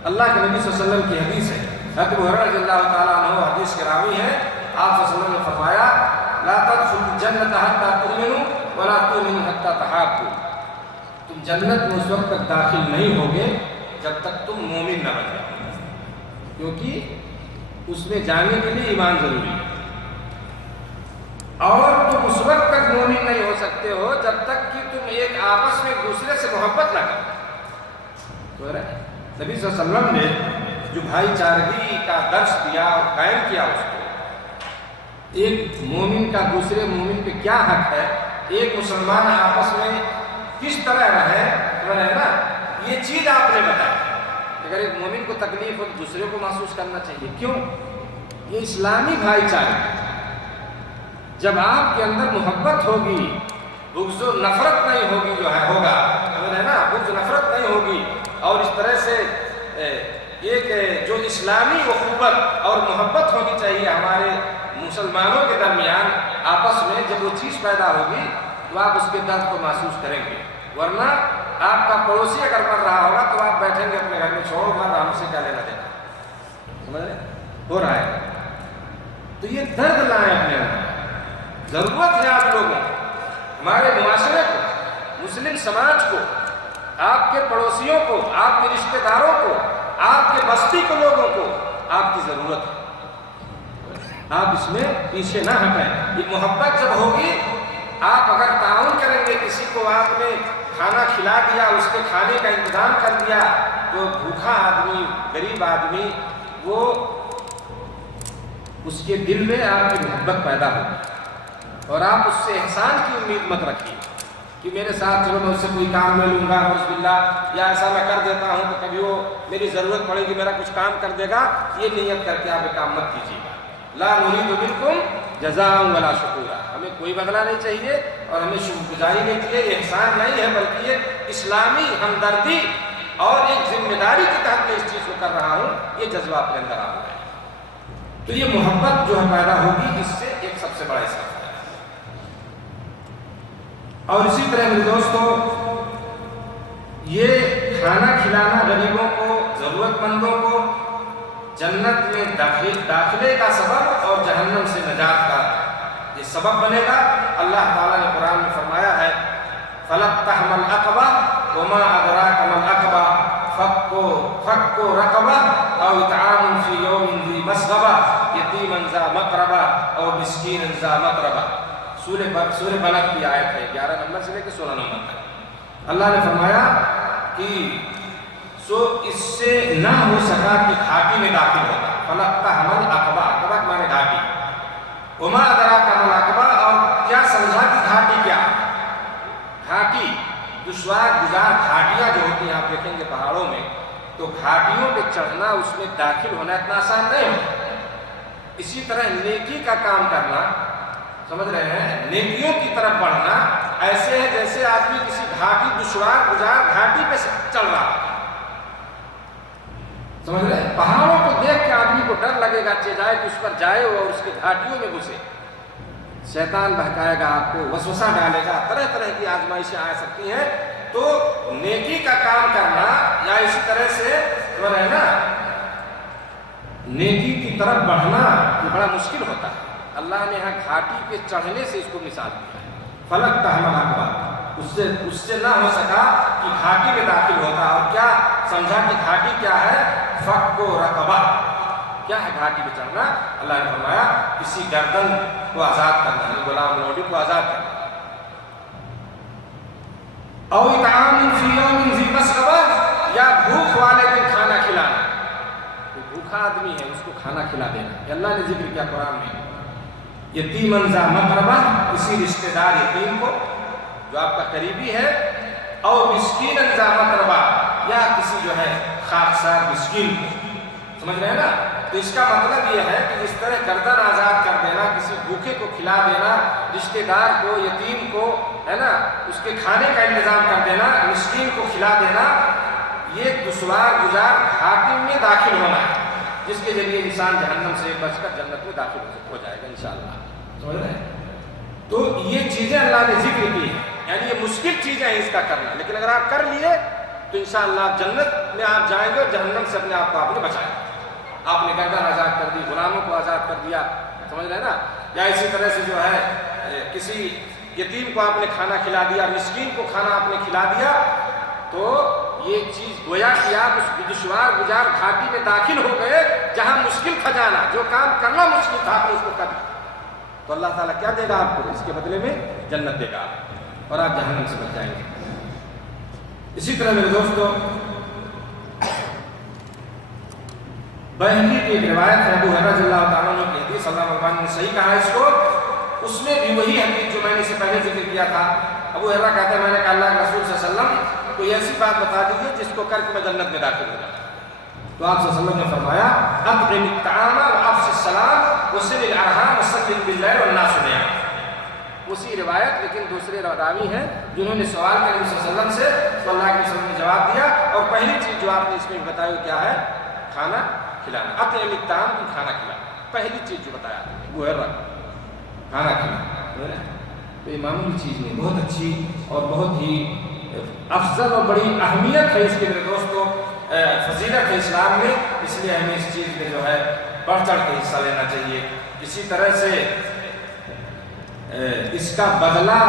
اللہ کے نبی صلی اللہ علیہ وسلم کی حدیث ہے، حضرت ابو ہریرہ رضی اللہ تعالیٰ عنہ حدیث کے راوی ہیں، آپ صلی اللہ علیہ وسلم نے فرمایا لا تدخلوا الجنة حتى تؤمنوا ولا تؤمنوا حتى تحابوا، تم جنت میں اس وقت تک داخل نہیں ہوگے جب تک تم مومن نہ بن جاؤ، کیونکہ اس میں جانے کے لیے ایمان ضروری ہے، اور تم اس وقت تک مومن نہیں ہو سکتے ہو جب تک کہ تم ایک آپس میں ایک دوسرے سے محبت نہ کرو۔ تو نبی صلی اللہ علیہ وسلم نے جو بھائی چارگی کا درس دیا اور قائم کیا، اس کو ایک مومن کا دوسرے مومن پہ کیا حق ہے، ایک مسلمان آپس میں کس طرح رہے نا، یہ چیز آپ نے بتائی۔ اگر ایک مومن کو تکلیف ہو تو دوسرے کو محسوس کرنا چاہیے، کیوں؟ یہ اسلامی بھائی چارہ، جب آپ کے اندر محبت ہوگی، بغض و نفرت نہیں ہوگی، جو ہے ہوگا نا، بغض و نفرت نہیں ہوگی، اور اس طرح سے ایک جو اسلامی اخوت اور محبت ہونی چاہیے ہمارے مسلمانوں کے درمیان آپس میں، جب وہ چیز پیدا ہوگی تو آپ اس کے درد کو محسوس کریں گے، ورنہ آپ کا پڑوسی اگر مر رہا ہوگا تو آپ بیٹھیں گے اپنے گھر میں، چھوڑو مر ہم سے کیا لینا دینا، سمجھ رہے ہو رہا ہے۔ تو یہ درد لائیں اپنے اندر، ضرورت ہے آپ لوگوں، ہمارے معاشرے کو، مسلم سماج کو، آپ کے پڑوسیوں کو، آپ کے رشتہ داروں کو، آپ کے بستی کے لوگوں کو آپ کی ضرورت ہے، آپ اس میں پیچھے نہ ہٹیں۔ یہ محبت جب ہوگی، آپ اگر تعاون کریں گے، کسی کو آپ نے کھانا کھلا دیا، اس کے کھانے کا انتظام کر دیا، تو بھوکا آدمی، غریب آدمی، وہ اس کے دل میں آپ کی محبت پیدا ہوگی اور آپ اس سے احسان کی امید مت رکھیے کہ میرے ساتھ چلو میں اس سے کوئی کام لے لوں گا نعوذ باللہ، یا ایسا میں کر دیتا ہوں تو کبھی وہ میری ضرورت پڑے گی میرا کچھ کام کر دے گا، یہ نیت کر کے آپ یہ کام مت کیجیے گا۔ لا نريد منکم جزاء ولا شکورا، ہمیں کوئی بدلہ نہیں چاہیے اور ہمیں شکر گزاری نہیں چاہیے، یہ احسان نہیں ہے بلکہ یہ اسلامی ہمدردی اور ایک ذمہ داری کے تحت میں اس چیز کو کر رہا ہوں، یہ جذبہ اپنے اندر آ رہا ہے، تو یہ محبت جو ہے پیدا ہوگی، اس سے ایک سب سے بڑا حصہ ہے۔ اور اسی طرح میرے دوستو، یہ کھانا کھلانا غریبوں کو، ضرورت مندوں کو جنت میں داخلے کا سبب اور جہنم سے نجات کا یہ سبب بنے گا۔ اللہ تعالیٰ نے قرآن میں فرمایا ہے فَلَقْتَحْمَ الْعَقَبَةَ وَمَا أَدْرَاكَ مَا الْعَقَبَةُ فَكُّ رَقَبَةٍ أَوْ إِطْعَامٌ فِي يَوْمٍ ذِي مَسْغَبَةٍ يَتِيمًا ذَا مَقْرَبَةٍ أَوْ مِسْكِينًا ذَا مَتْرَبَةٍ سورہ بلد کی آیت ہے 11 نمبر سے لے کے 16 نمبر تک۔ اللہ نے فرمایا کہ اس سے نہ ہو سکا کہ گھاٹی میں داخل ہوگا۔ فَلَقْتَحْمَ الْعَقَبَةَ، عقبہ مانے گھاٹی، وَمَا أَدْرَاكَ مَا الْعَقَبَةُ، اور کیا سمجھا کہ گھاٹی کیا؟ گھاٹی دشوار گزار گھاٹیاں جو ہوتی ہیں، آپ دیکھیں گے پہاڑوں میں، تو گھاٹیوں پہ چڑھنا، اس میں داخل ہونا اتنا آسان نہیں ہوتا۔ اسی طرح نیکی کا کام کرنا، سمجھ رہے ہیں، نیکیوں کی طرف بڑھنا ایسے ہے جیسے آدمی کسی گھاٹی دشوار گزار گھاٹی پہ چڑھ رہا ہے، سمجھ رہے ہیں۔ پہاڑوں کو دیکھ کے آدمی کو ڈر لگے گا چاہے کہ اس پر جائے اور اس کے گھاٹیوں میں گھسے، شیطان بہکائے گا، آپ کو وسوسہ ڈالے گا، طرح طرح کی آزمائشیں آ سکتی ہیں۔ تو نیکی کا کام کرنا یا اسی طرح سے جو ہے نا نیکی کی طرف بڑھنا یہ بڑا مشکل ہوتا ہے۔ اللہ نے یہاں گھاٹی پہ چڑھنے سے اس کو مثال دیا ہے، فَلَقْتَحْمَ الْعَقَبَةَ، اس سے نہ ہو سکا کہ گھاٹی میں داخل ہوتا، اور کیا سمجھا کہ گھاٹی کیا ہے؟ فَكُّ رَقَبَةٍ، کیا ہے گھاٹی پہ چڑھنا؟ اللہ نے فرمایا کسی گردن کو آزاد کرنا، یعنی غلام لوڈی کو آزاد کرنا، اَوْ إِطْعَامٌ فِي يَوْمٍ ذِي مَسْغَبَةٍ، یا بھوک والے دن کھانا کھلانا، کوئی بھوکا آدمی ہے اس کو کھانا کھلا دینا، یہ اللہ نے ذکر کیا قرآن میں۔ یتیمًا ذا مقربہ، کسی رشتہ دار یتیم کو جو آپ کا قریبی ہے، او مسکیناً ذا مقربہ، یا کسی جو ہے خاکسار مسکین کو، سمجھ رہے ہیں نا؟ تو اس کا مطلب یہ ہے کہ جس طرح گردن آزاد کر دینا، کسی بھوکے کو کھلا دینا، رشتہ دار کو، یتیم کو، ہے نا، اس کے کھانے کا انتظام کر دینا، مسکین کو کھلا دینا، یہ دشوار گزار گھاٹی میں داخل ہونا ہے، جس کے ذریعے انسان جہنم سے بچ کر جنت میں داخل ہو جائے گا انشاءاللہ، سمجھ رہے ہیں؟ تو یہ چیزیں اللہ نے ذکر کی ہیں، یعنی یہ مشکل چیزیں ہیں اس کا کرنا، لیکن اگر آپ کر لیے تو انشاءاللہ آپ جنت میں آپ جائیں گے اور جہنم سے اپنے آپ کو آپ نے بچایا۔ آپ نے گردن آزاد کر دی، غلاموں کو آزاد کر دیا، سمجھ رہے ہیں نا؟ یا اسی طرح سے جو ہے کسی یتیم کو آپ نے کھانا کھلا دیا، مسکین کو کھانا آپ نے کھلا دیا، تو یہ چیز گویا کہ آپ اس دشوار گزار گھاٹی میں داخل ہو گئے جہاں مشکل تھا جانا، جو کام کرنا مشکل تھا آپ نے اس کو کر دیا، تو اللہ تعالیٰ کیا دے گا آپ کو؟ اس کے بدلے میں جنت دے گا اور آپ جہنم سے بچ جائیں گے۔ اسی طرح میرے دوستو، بہنی کی ایک روایت ہے، ابو ہریرہ رضی اللہ تعالیٰ عنہ کی حدیث، اللہ البانی نے صحیح کہا اس کو، اس میں بھی وہی حدیث جو میں نے اس سے پہلے ذکر کیا تھا۔ ابو ہریرہ کہتے ہیں میں نے کہا اللہ کے رسول صلی اللہ علیہ وسلم کوئی ایسی بات بتا دیجیے جس کو کر کے میں جنت میں داخل ہو جاؤں، تو آپ صلی اللہ علیہ وسلم نے فرمایا اطعم الطعام وافش السلام وصل الارحام وسلم بالليل والناس نيام۔ اسی روایت لیکن دوسرے راوی ہیں جنہوں نے سوال کیا نبی صلی اللہ علیہ وسلم سے، تو اللہ کے رسول نے جواب دیا، اور پہلی چیز جو آپ نے اس میں بتائی کیا ہے؟ کھانا کھلانا، اطعم الطعام، کھانا کھلانا، پہلی چیز جو بتایا وہ ہے کھانا کھلانا۔ تو یہ معمولی چیز نہیں، بہت اچھی اور بہت ہی افضل اور بڑی اہمیت ہے اس کے، میرے دوستو فضیلت ہے اسلام میں، اس لیے ہمیں اس چیز میں جو ہے بڑھ چڑھ کے حصہ لینا چاہیے۔ اسی طرح سے اس کا بدلہ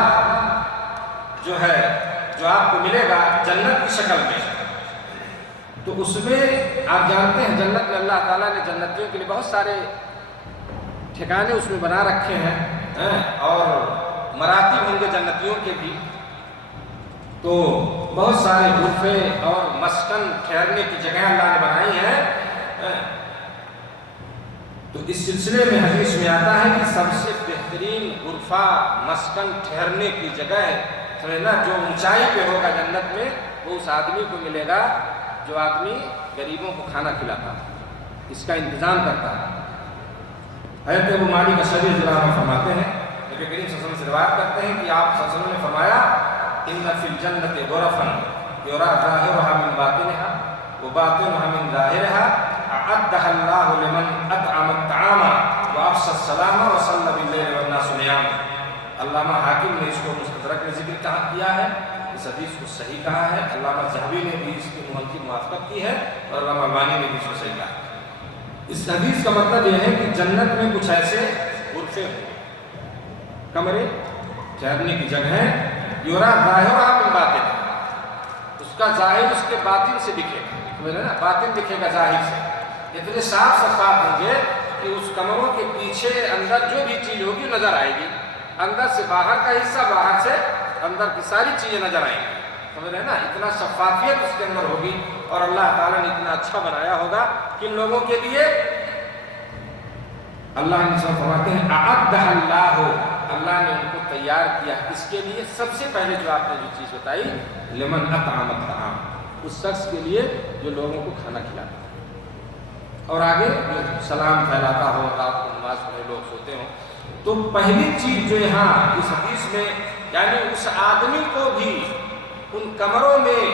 جو ہے جو آپ کو ملے گا جنت کی شکل میں، تو اس میں آپ جانتے ہیں جنت میں اللہ تعالیٰ نے جنتیوں کے لیے بہت سارے ٹھکانے اس میں بنا رکھے ہیں، اور مراتب ہوں گے جنتیوں کے بھی۔ تو بہت سارے غرفے اور مسکن ٹھہرنے کی جگہ اللہ نے بنائی ہیں. تو اس سلسلے میں حدیث میں آتا ہے کہ سب سے بہترین غرفہ مسکن ٹھہرنے کی جگہ ہے سمجھنا جو اونچائی پہ ہوگا جنت میں وہ اس آدمی کو ملے گا جو آدمی غریبوں کو کھانا کھلاتا ہے، اس کا انتظام کرتا ہے. حضرت ابو مالک اشعری رضی اللہ عنہ فرماتے ہیں، نبی کریم صلی اللہ علیہ وسلم سے روایت کرتے ہیں کہ آپ صلی اللہ علیہ وسلم نے فرمایا ان فی الجنت غرفا یرا ظاہرها من باطنها وباطنها من ظاہرها اعدها اللہ لمن اطعم الطعام وافشى السلام وصلى بالليل والناس نيام. علامہ حاکم نے اس کو مستدرک میں ذکر کیا ہے، اس حدیث کو صحیح کہا ہے. علامہ ذہبی نے بھی اس کی موافقت کی ہے اور علامہ البانی نے بھی اس کو صحیح کہا ہے. اس حدیث کا مطلب یہ ہے کہ جنت میں کچھ ایسے غرفے ہوں، کمرے ٹھہرنے کی جگہ ہے. یورا ظاہرها من باطن، اس کا ظاہر اس کے باطن سے دکھے گا، باطن دکھے گا ظاہر سے. اتنے صاف شفاف ہوں گے کہ اس کمروں کے پیچھے اندر جو بھی چیز ہوگی نظر آئے گی. اندر سے باہر کا حصہ، باہر سے اندر کی ساری چیزیں نظر آئیں گی. سمجھ رہے ہیں نا، اتنا شفافیت اس کے اندر ہوگی اور اللہ تعالیٰ نے اتنا اچھا بنایا ہوگا کن لوگوں کے لیے. اللہ نے فرماتے ہیں اعدها اللہ، اللہ نے ان کو تیار کیا اس کے لیے. سب سے پہلے جو آپ نے جو چیز بتائی لمن اطعم الطعام، اس شخص کے لیے جو لوگوں کو کھانا کھلاتا ہے اور آگے جو سلام پھیلاتا ہو، رات کو نماز پڑھے لوگ سوتے ہوں. تو پہلی چیز جو یہاں اس حدیث میں یعنی اس آدمی کو بھی ان کمروں میں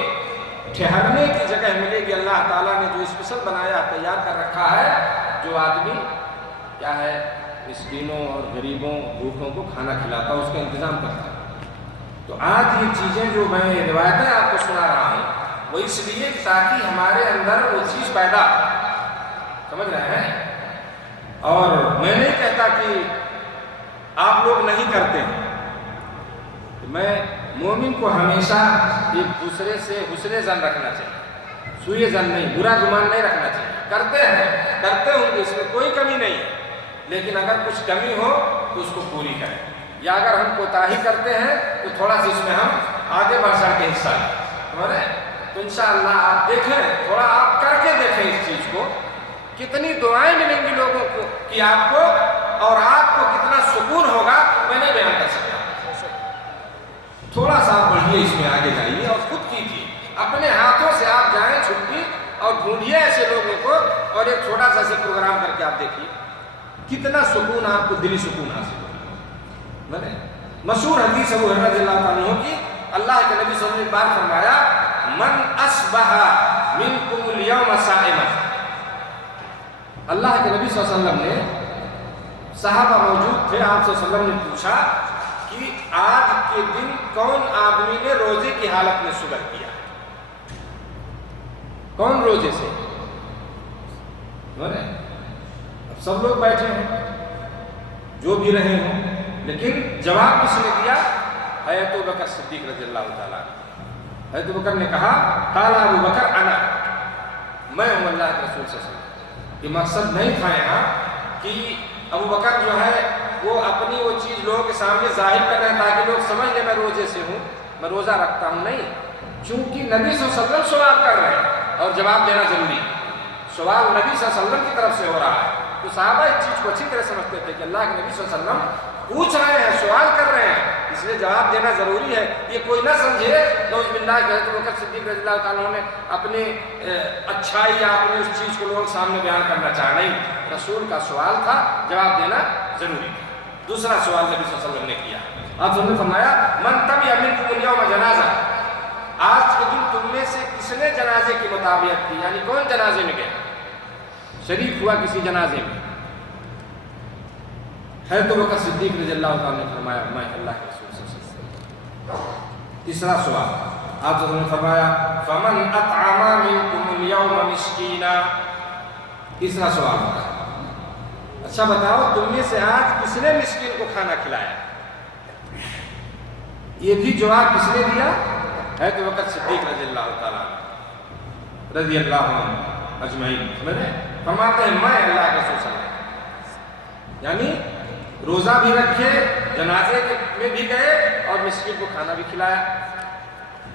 ٹھہرنے کی جگہ ملے گی. اللہ تعالیٰ نے جو اسپیشل بنایا تیار کر رکھا ہے، جو آدمی کیا ہے مسکینوں اور غریبوں بھوکوں کو کھانا کھلاتا اس کا انتظام کرتا ہے. تو آج یہ چیزیں جو میں روایتیں آپ کو سنا رہا ہوں وہ اس لیے تاکہ ہمارے اندر وہ چیز پیدا ہو. سمجھ رہے ہیں؟ اور میں نہیں کہتا کہ آپ لوگ نہیں کرتے ہیں. میں مومن کو ہمیشہ ایک دوسرے سے حسن ظن رکھنا چاہیے، سوء ظن نہیں، برا گمان نہیں رکھنا چاہیے. کرتے ہیں، کرتے ہوں گے، اس میں کوئی کمی نہیں ہے، لیکن اگر کچھ کمی ہو تو اس کو پوری کریں. یا اگر ہم کوتاہی کرتے ہیں تو تھوڑا سا اس میں ہم آگے بڑھ چڑھ کے حصہ لیں. سمجھ رہے ہیں؟ تو انشاءاللہ آپ دیکھیں، تھوڑا آپ کر کے دیکھیں اس چیز کو، کتنی دعائیں ملیں گی لوگوں کو کہ آپ کو، اور آپ کو کتنا سکون ہوگا میں نہیں بیان کر سکتا. تھوڑا سا آپ بڑھیے، اس میں آگے جائیے اور خود کیجیے. اپنے ہاتھوں سے آپ جائیں چھٹی اور ڈھونڈیے ایسے لوگوں کو اور ایک چھوٹا سا سے پروگرام کر کے آپ دیکھیے کتنا سکون آپ کو دلی سکون حاصل ہوگا. مشہور حدیث ابو ہریرہ رضی اللہ عنہ کی، اللہ کے نبی صلی اللہ علیہ وسلم نے بات فرمایا من اصبح منکم اليوم صائما. اللہ کے نبی صلی اللہ علیہ وسلم نے، صحابہ موجود تھے، آپ صلی اللہ علیہ وسلم نے پوچھا کہ آج کے دن کون آدمی نے روزے کی حالت میں صبح کیا؟ کون روزے سے؟ اب سب لوگ بیٹھے ہیں جو بھی رہے ہوں، لیکن جواب کس نے دیا؟ حضرت ابوبکر صدیق رضی اللہ تعالیٰ. حضرت ابوبکر نے کہا قال ابو بکر انا، میں ہوں اللہ کے رسول صلی اللہ علیہ وسلم. یہ مقصد نہیں تھا یہاں کہ ابو بکر جو ہے وہ اپنی وہ چیز لوگوں کے سامنے ظاہر کر رہے ہیں تاکہ لوگ سمجھ لیں میں روزے سے ہوں، میں روزہ رکھتا ہوں. نہیں، چونکہ نبی صلی اللہ علیہ وسلم سوال کر رہے ہیں اور جواب دینا ضروری ہے. سوال نبی صلی اللہ علیہ وسلم کی طرف سے ہو رہا ہے. تو صحابہ اس چیز کو اچھی طرح سمجھتے تھے کہ اللہ کے نبی صلی اللہ علیہ وسلم پوچھ رہے ہیں، سوال کر رہے ہیں، اس لیے جواب دینا ضروری ہے. یہ کوئی نہ سمجھے نعوذ باللہ کہ حضرت ابوبکر صدیق رضی اللہ تعالیٰ نے اپنے اچھائی یا اپنے اس چیز کو لوگوں کے سامنے بیان کرنا چاہا. نہیں، رسول کا سوال تھا، جواب دینا ضروری تھا. دوسرا سوال نبی صلی اللہ علیہ وسلم نے کیا. آپ نے فرمایا من تبع منکم اليوم جنازہ، آج کے دن تم میں سے کس نے جنازے کی مطابقت کی، یعنی کون جنازے میں گیا، شریک ہوا کسی جنازے میں؟ حضرت ابوبکر صدیق رضی اللہ تعالیٰ نے فرمایا میں اللہ کے رسول صلی اللہ علیہ وسلم. تیسرا سوال آپ نے فرمایا فمن اطعم منکم اليوم مسکینا. تیسرا سوال ہے اچھا بتاؤ تم میں سے آج کس نے مسکین کو کھانا کھلایا؟ یہ بھی جواب کس نے دیا؟ حضرت ابوبکر صدیق رضی اللہ تعالیٰ رضی اللہ عنہ اجمعین. فرماتے ہیں میں اللہ کے رسول صلی اللہ علیہ وسلم، یعنی روزہ بھی رکھے، جنازے میں بھی گئے اور مسکین کو کھانا بھی کھلایا.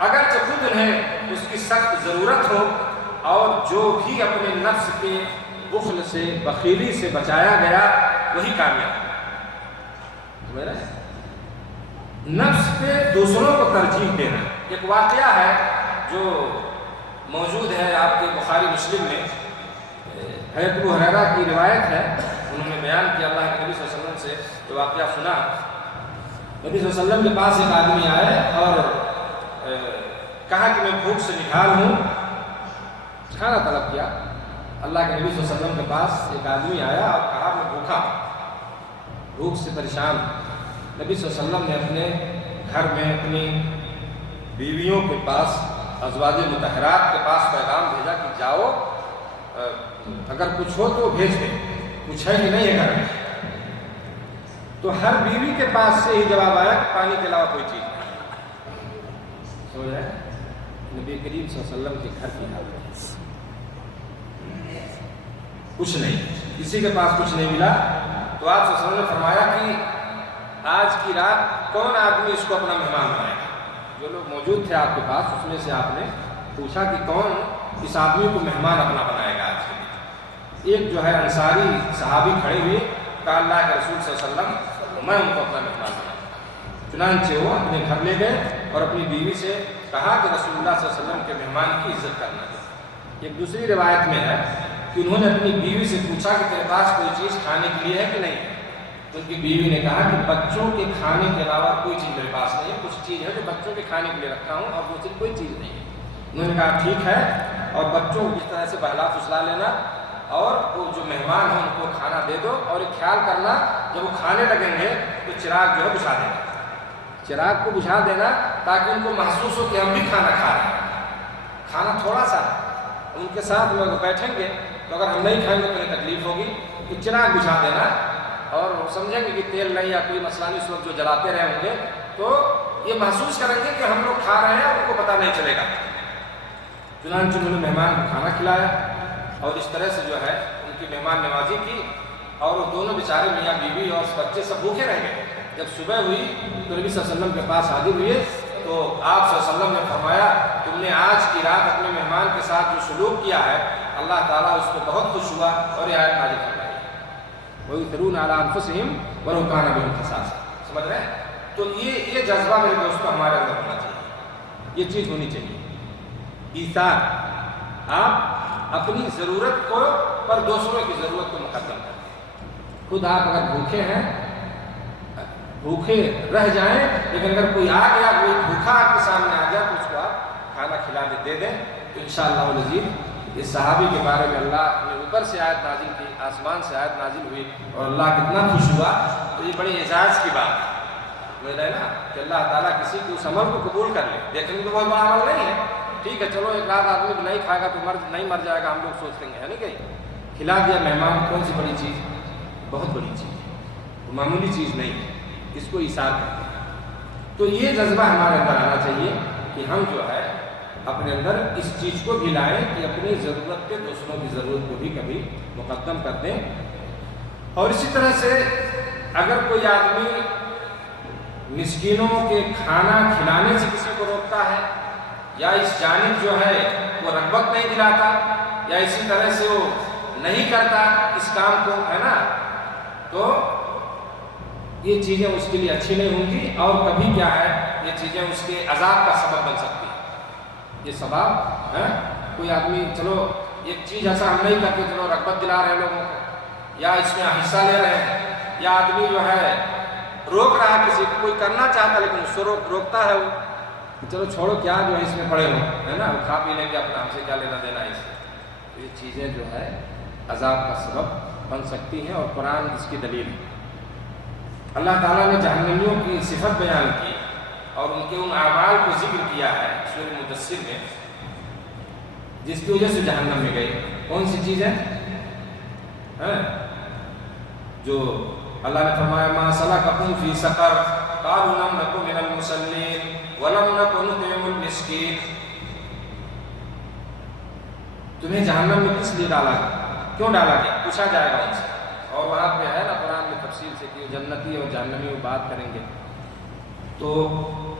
اگرچہ خود انہیں اس کی سخت ضرورت ہو، اور جو بھی اپنے نفس کے بخل سے، بخیلی سے بچایا گیا وہی کامیاب ہے۔ نفس پہ دوسروں کو ترجیح دینا۔ ایک واقعہ ہے جو موجود ہے آپ کے بخاری مسلم میں، حضرت ابو ہریرہ کی روایت ہے، انہوں نے بیان کیا اللہ کے نبی صلی اللہ علیہ وسلم سے جو واقعہ سنا۔ نبی صلی اللہ علیہ وسلم کے پاس ایک آدمی آئے اور کہا کہ میں بھوک سے نڈھال ہوں، کھانا طلب کیا۔ اللہ کے نبی صلی اللہ علیہ وسلم کے پاس ایک آدمی آیا اور کہا میں بھوکا، بھوک سے پریشان۔ نبی صلی اللہ علیہ وسلم نے اپنے گھر میں اپنی بیویوں کے پاس، ازواج مطہرات کے پاس پیغام بھیجا کہ جاؤ، اگر کچھ ہو تو بھیج دیں، کچھ ہے کہ نہیں ہے گھر میں۔ تو ہر بیوی کے پاس سے ہی جواب آیا کہ پانی کے علاوہ کوئی چیز نہیں۔ سمجھ رہے ہیں؟ نبی کریم صلی اللہ علیہ وسلم کے گھر کی حالت کچھ نہیں، کسی کے پاس کچھ نہیں ملا۔ تو آپ صلی اللہ علیہ وسلم نے فرمایا کہ آج کی رات کون آدمی اس کو اپنا مہمان بنائے گا؟ جو لوگ موجود تھے آپ کے پاس، اس میں سے آپ نے پوچھا کہ کون اس آدمی کو مہمان اپنا بنائے گا آج کے لیے؟ ایک جو ہے انصاری صحابی کھڑے ہوئے، کہا اللہ کے رسول صلی اللہ علیہ وسلم میں ان کو اپنا مہمان بناؤں۔ چنانچہ وہ اپنے گھر لے گئے اور اپنی بیوی سے کہا کہ رسول اللہ صلی اللہ علیہ وسلم کے مہمان کی عزت کرنا ہے۔ ایک دوسری روایت میں ہے کہ انہوں نے اپنی بیوی سے پوچھا کہ تیرے پاس کوئی چیز کھانے کے لیے ہے کہ نہیں؟ ان کی بیوی نے کہا کہ بچوں کے کھانے کے علاوہ کوئی چیز میرے پاس نہیں ہے، کچھ چیز ہے جو بچوں کے کھانے کے لیے رکھا ہوں اور دوسری کوئی چیز نہیں ہے۔ انہوں نے کہا ٹھیک ہے، اور بچوں کو اس طرح سے بہلا پھسلا لینا، اور وہ جو مہمان ہیں ان کو کھانا دے دو، اور ایک خیال کرنا جب وہ کھانے لگیں گے تو چراغ جو ہے بجھا دینا، چراغ کو بجھا دینا تاکہ ان کو محسوس ہو کہ ہم بھی کھانا کھا رہے ہیں، کھانا تھوڑا سا ہے۔ ان کے ساتھ لوگ بیٹھیں گے تو اگر ہم نہیں کھائیں گے تو انہیں تکلیف ہوگی، تو چراغ بجھا دینا، اور وہ سمجھیں گے کہ تیل نہیں یا کوئی مسئلہ نہیں، اس وقت جو جلاتے رہے ہوں گے تو یہ محسوس کریں گے کہ ہم لوگ کھا رہے ہیں اور ان کو پتہ نہیں چلے گا۔ چنانچہ انہوں نے مہمان کو کھانا کھلایا اور اس طرح سے جو ہے ان کی مہمان نوازی کی، اور وہ دونوں بیچارے میاں بیوی اور بچے سب بھوکے رہ گئے۔ جب صبح ہوئی تو نبی صلی اللہ علیہ وسلم کے پاس حاضر ہوئے تو آپ صلی اللہ علیہ وسلم نے فرمایا تم نے آج کی رات اپنے مہمان کے ساتھ جو سلوک کیا ہے اللہ تعالیٰ اس کو بہت خوش ہوا، اور یہ آیت نازل فرمائی وَيُؤْثِرُونَ عَلَىٰ أَنفُسِهِمْ وَلَوْ كَانَ بِهِمْ خَصَاصَةٌ۔ سمجھ رہے ہیں؟ تو یہ جذبہ میرے دوستوں ہمارے اندر ہونا چاہیے، یہ چیز ہونی چاہیے، ایثار۔ آپ اپنی ضرورت کو پر دوسروں کی ضرورت کو مقدم کریں۔ خود آپ اگر بھوکے ہیں، بھوکے رہ جائیں، لیکن اگر کوئی آ گیا، کوئی بھوکا آپ کے سامنے آ گیا تو اس کو آپ کھانا کھلا دے دیں، تو انشاءاللہ العزیز اس صحابی کے بارے میں اللہ نے اوپر سے آیت نازل کی، آسمان سے آیت نازل ہوئی، اور اللہ کتنا خوش ہوا۔ تو یہ بڑی اعزاز کی بات ہے، سمجھ رہے نا، کہ اللہ تعالیٰ کسی کو اس عمل کو قبول کر لے۔ دیکھنے میں تو بہت بڑا عمل نہیں ہے، ٹھیک ہے چلو ایک رات آدمی نہیں کھائے گا تو نہیں مر جائے گا، ہم لوگ سوچتے ہیں، ہے نہیں کہ کھلا دیا مہمان، کون سی بڑی چیز؟ بہت بڑی چیز ہے، معمولی چیز نہیں ہے، اس کو ایثار کرتے ہیں۔ تو یہ جذبہ ہمارے اندر آنا چاہیے کہ ہم جو ہے اپنے اندر اس چیز کو بھی لائیں کہ اپنی ضرورت پہ دوسروں کی ضرورت کو بھی کبھی مقدم کر دیں۔ اور اسی طرح سے اگر کوئی آدمی مسکینوں کے کھانا کھلانے سے کسی کو روکتا ہے، یا اس جانب جو ہے وہ رغبت نہیں دلاتا، یا اسی طرح سے وہ نہیں کرتا اس کام کو، ہے نا، تو یہ چیزیں اس کے لیے اچھی نہیں ہوں گی، اور کبھی کیا ہے یہ چیزیں اس کے عذاب کا سبب بن سکتی ہیں۔ یہ سبب ہے کوئی آدمی چلو ایک چیز ایسا ہم نہیں کرتے، چلو رغبت دلا رہے ہیں لوگوں کو، یا اس میں حصہ لے رہے ہیں، یا آدمی جو ہے روک رہا ہے کسی کو، کوئی کرنا چاہتا لیکن اس کو روکتا ہے، وہ چلو چھوڑو کیا جو ہے اس میں پڑے ہو، ہے نا، کھا پی لیں گے اپنا، ہم سے کیا لینا دینا ہے اس سے۔ یہ چیزیں جو ہے عذاب کا سبب بن سکتی ہیں، اور قرآن اس کی دلیل ہے۔ اللہ تعالیٰ نے جہنمیوں کی صفت بیان کی اور ان کے ان اعمال کو ذکر کیا ہے سورہ مدثر میں، جس کی وجہ سے جہنم میں گئی۔ کون سی چیز ہے جو اللہ نے فرمایا ما سلککم فی سقر قالوا لم نک من المصلین ولم نک نطعم المسکین۔ تمہیں جہنم میں کس لیے ڈالا گیا، کیوں ڈالا گیا، پوچھا جائے گا ان سے۔ اور وہاں پہ ہے نا قرآن میں تفصیل سے کہ جنتی اور جہنمی وہ بات کریں گے، تو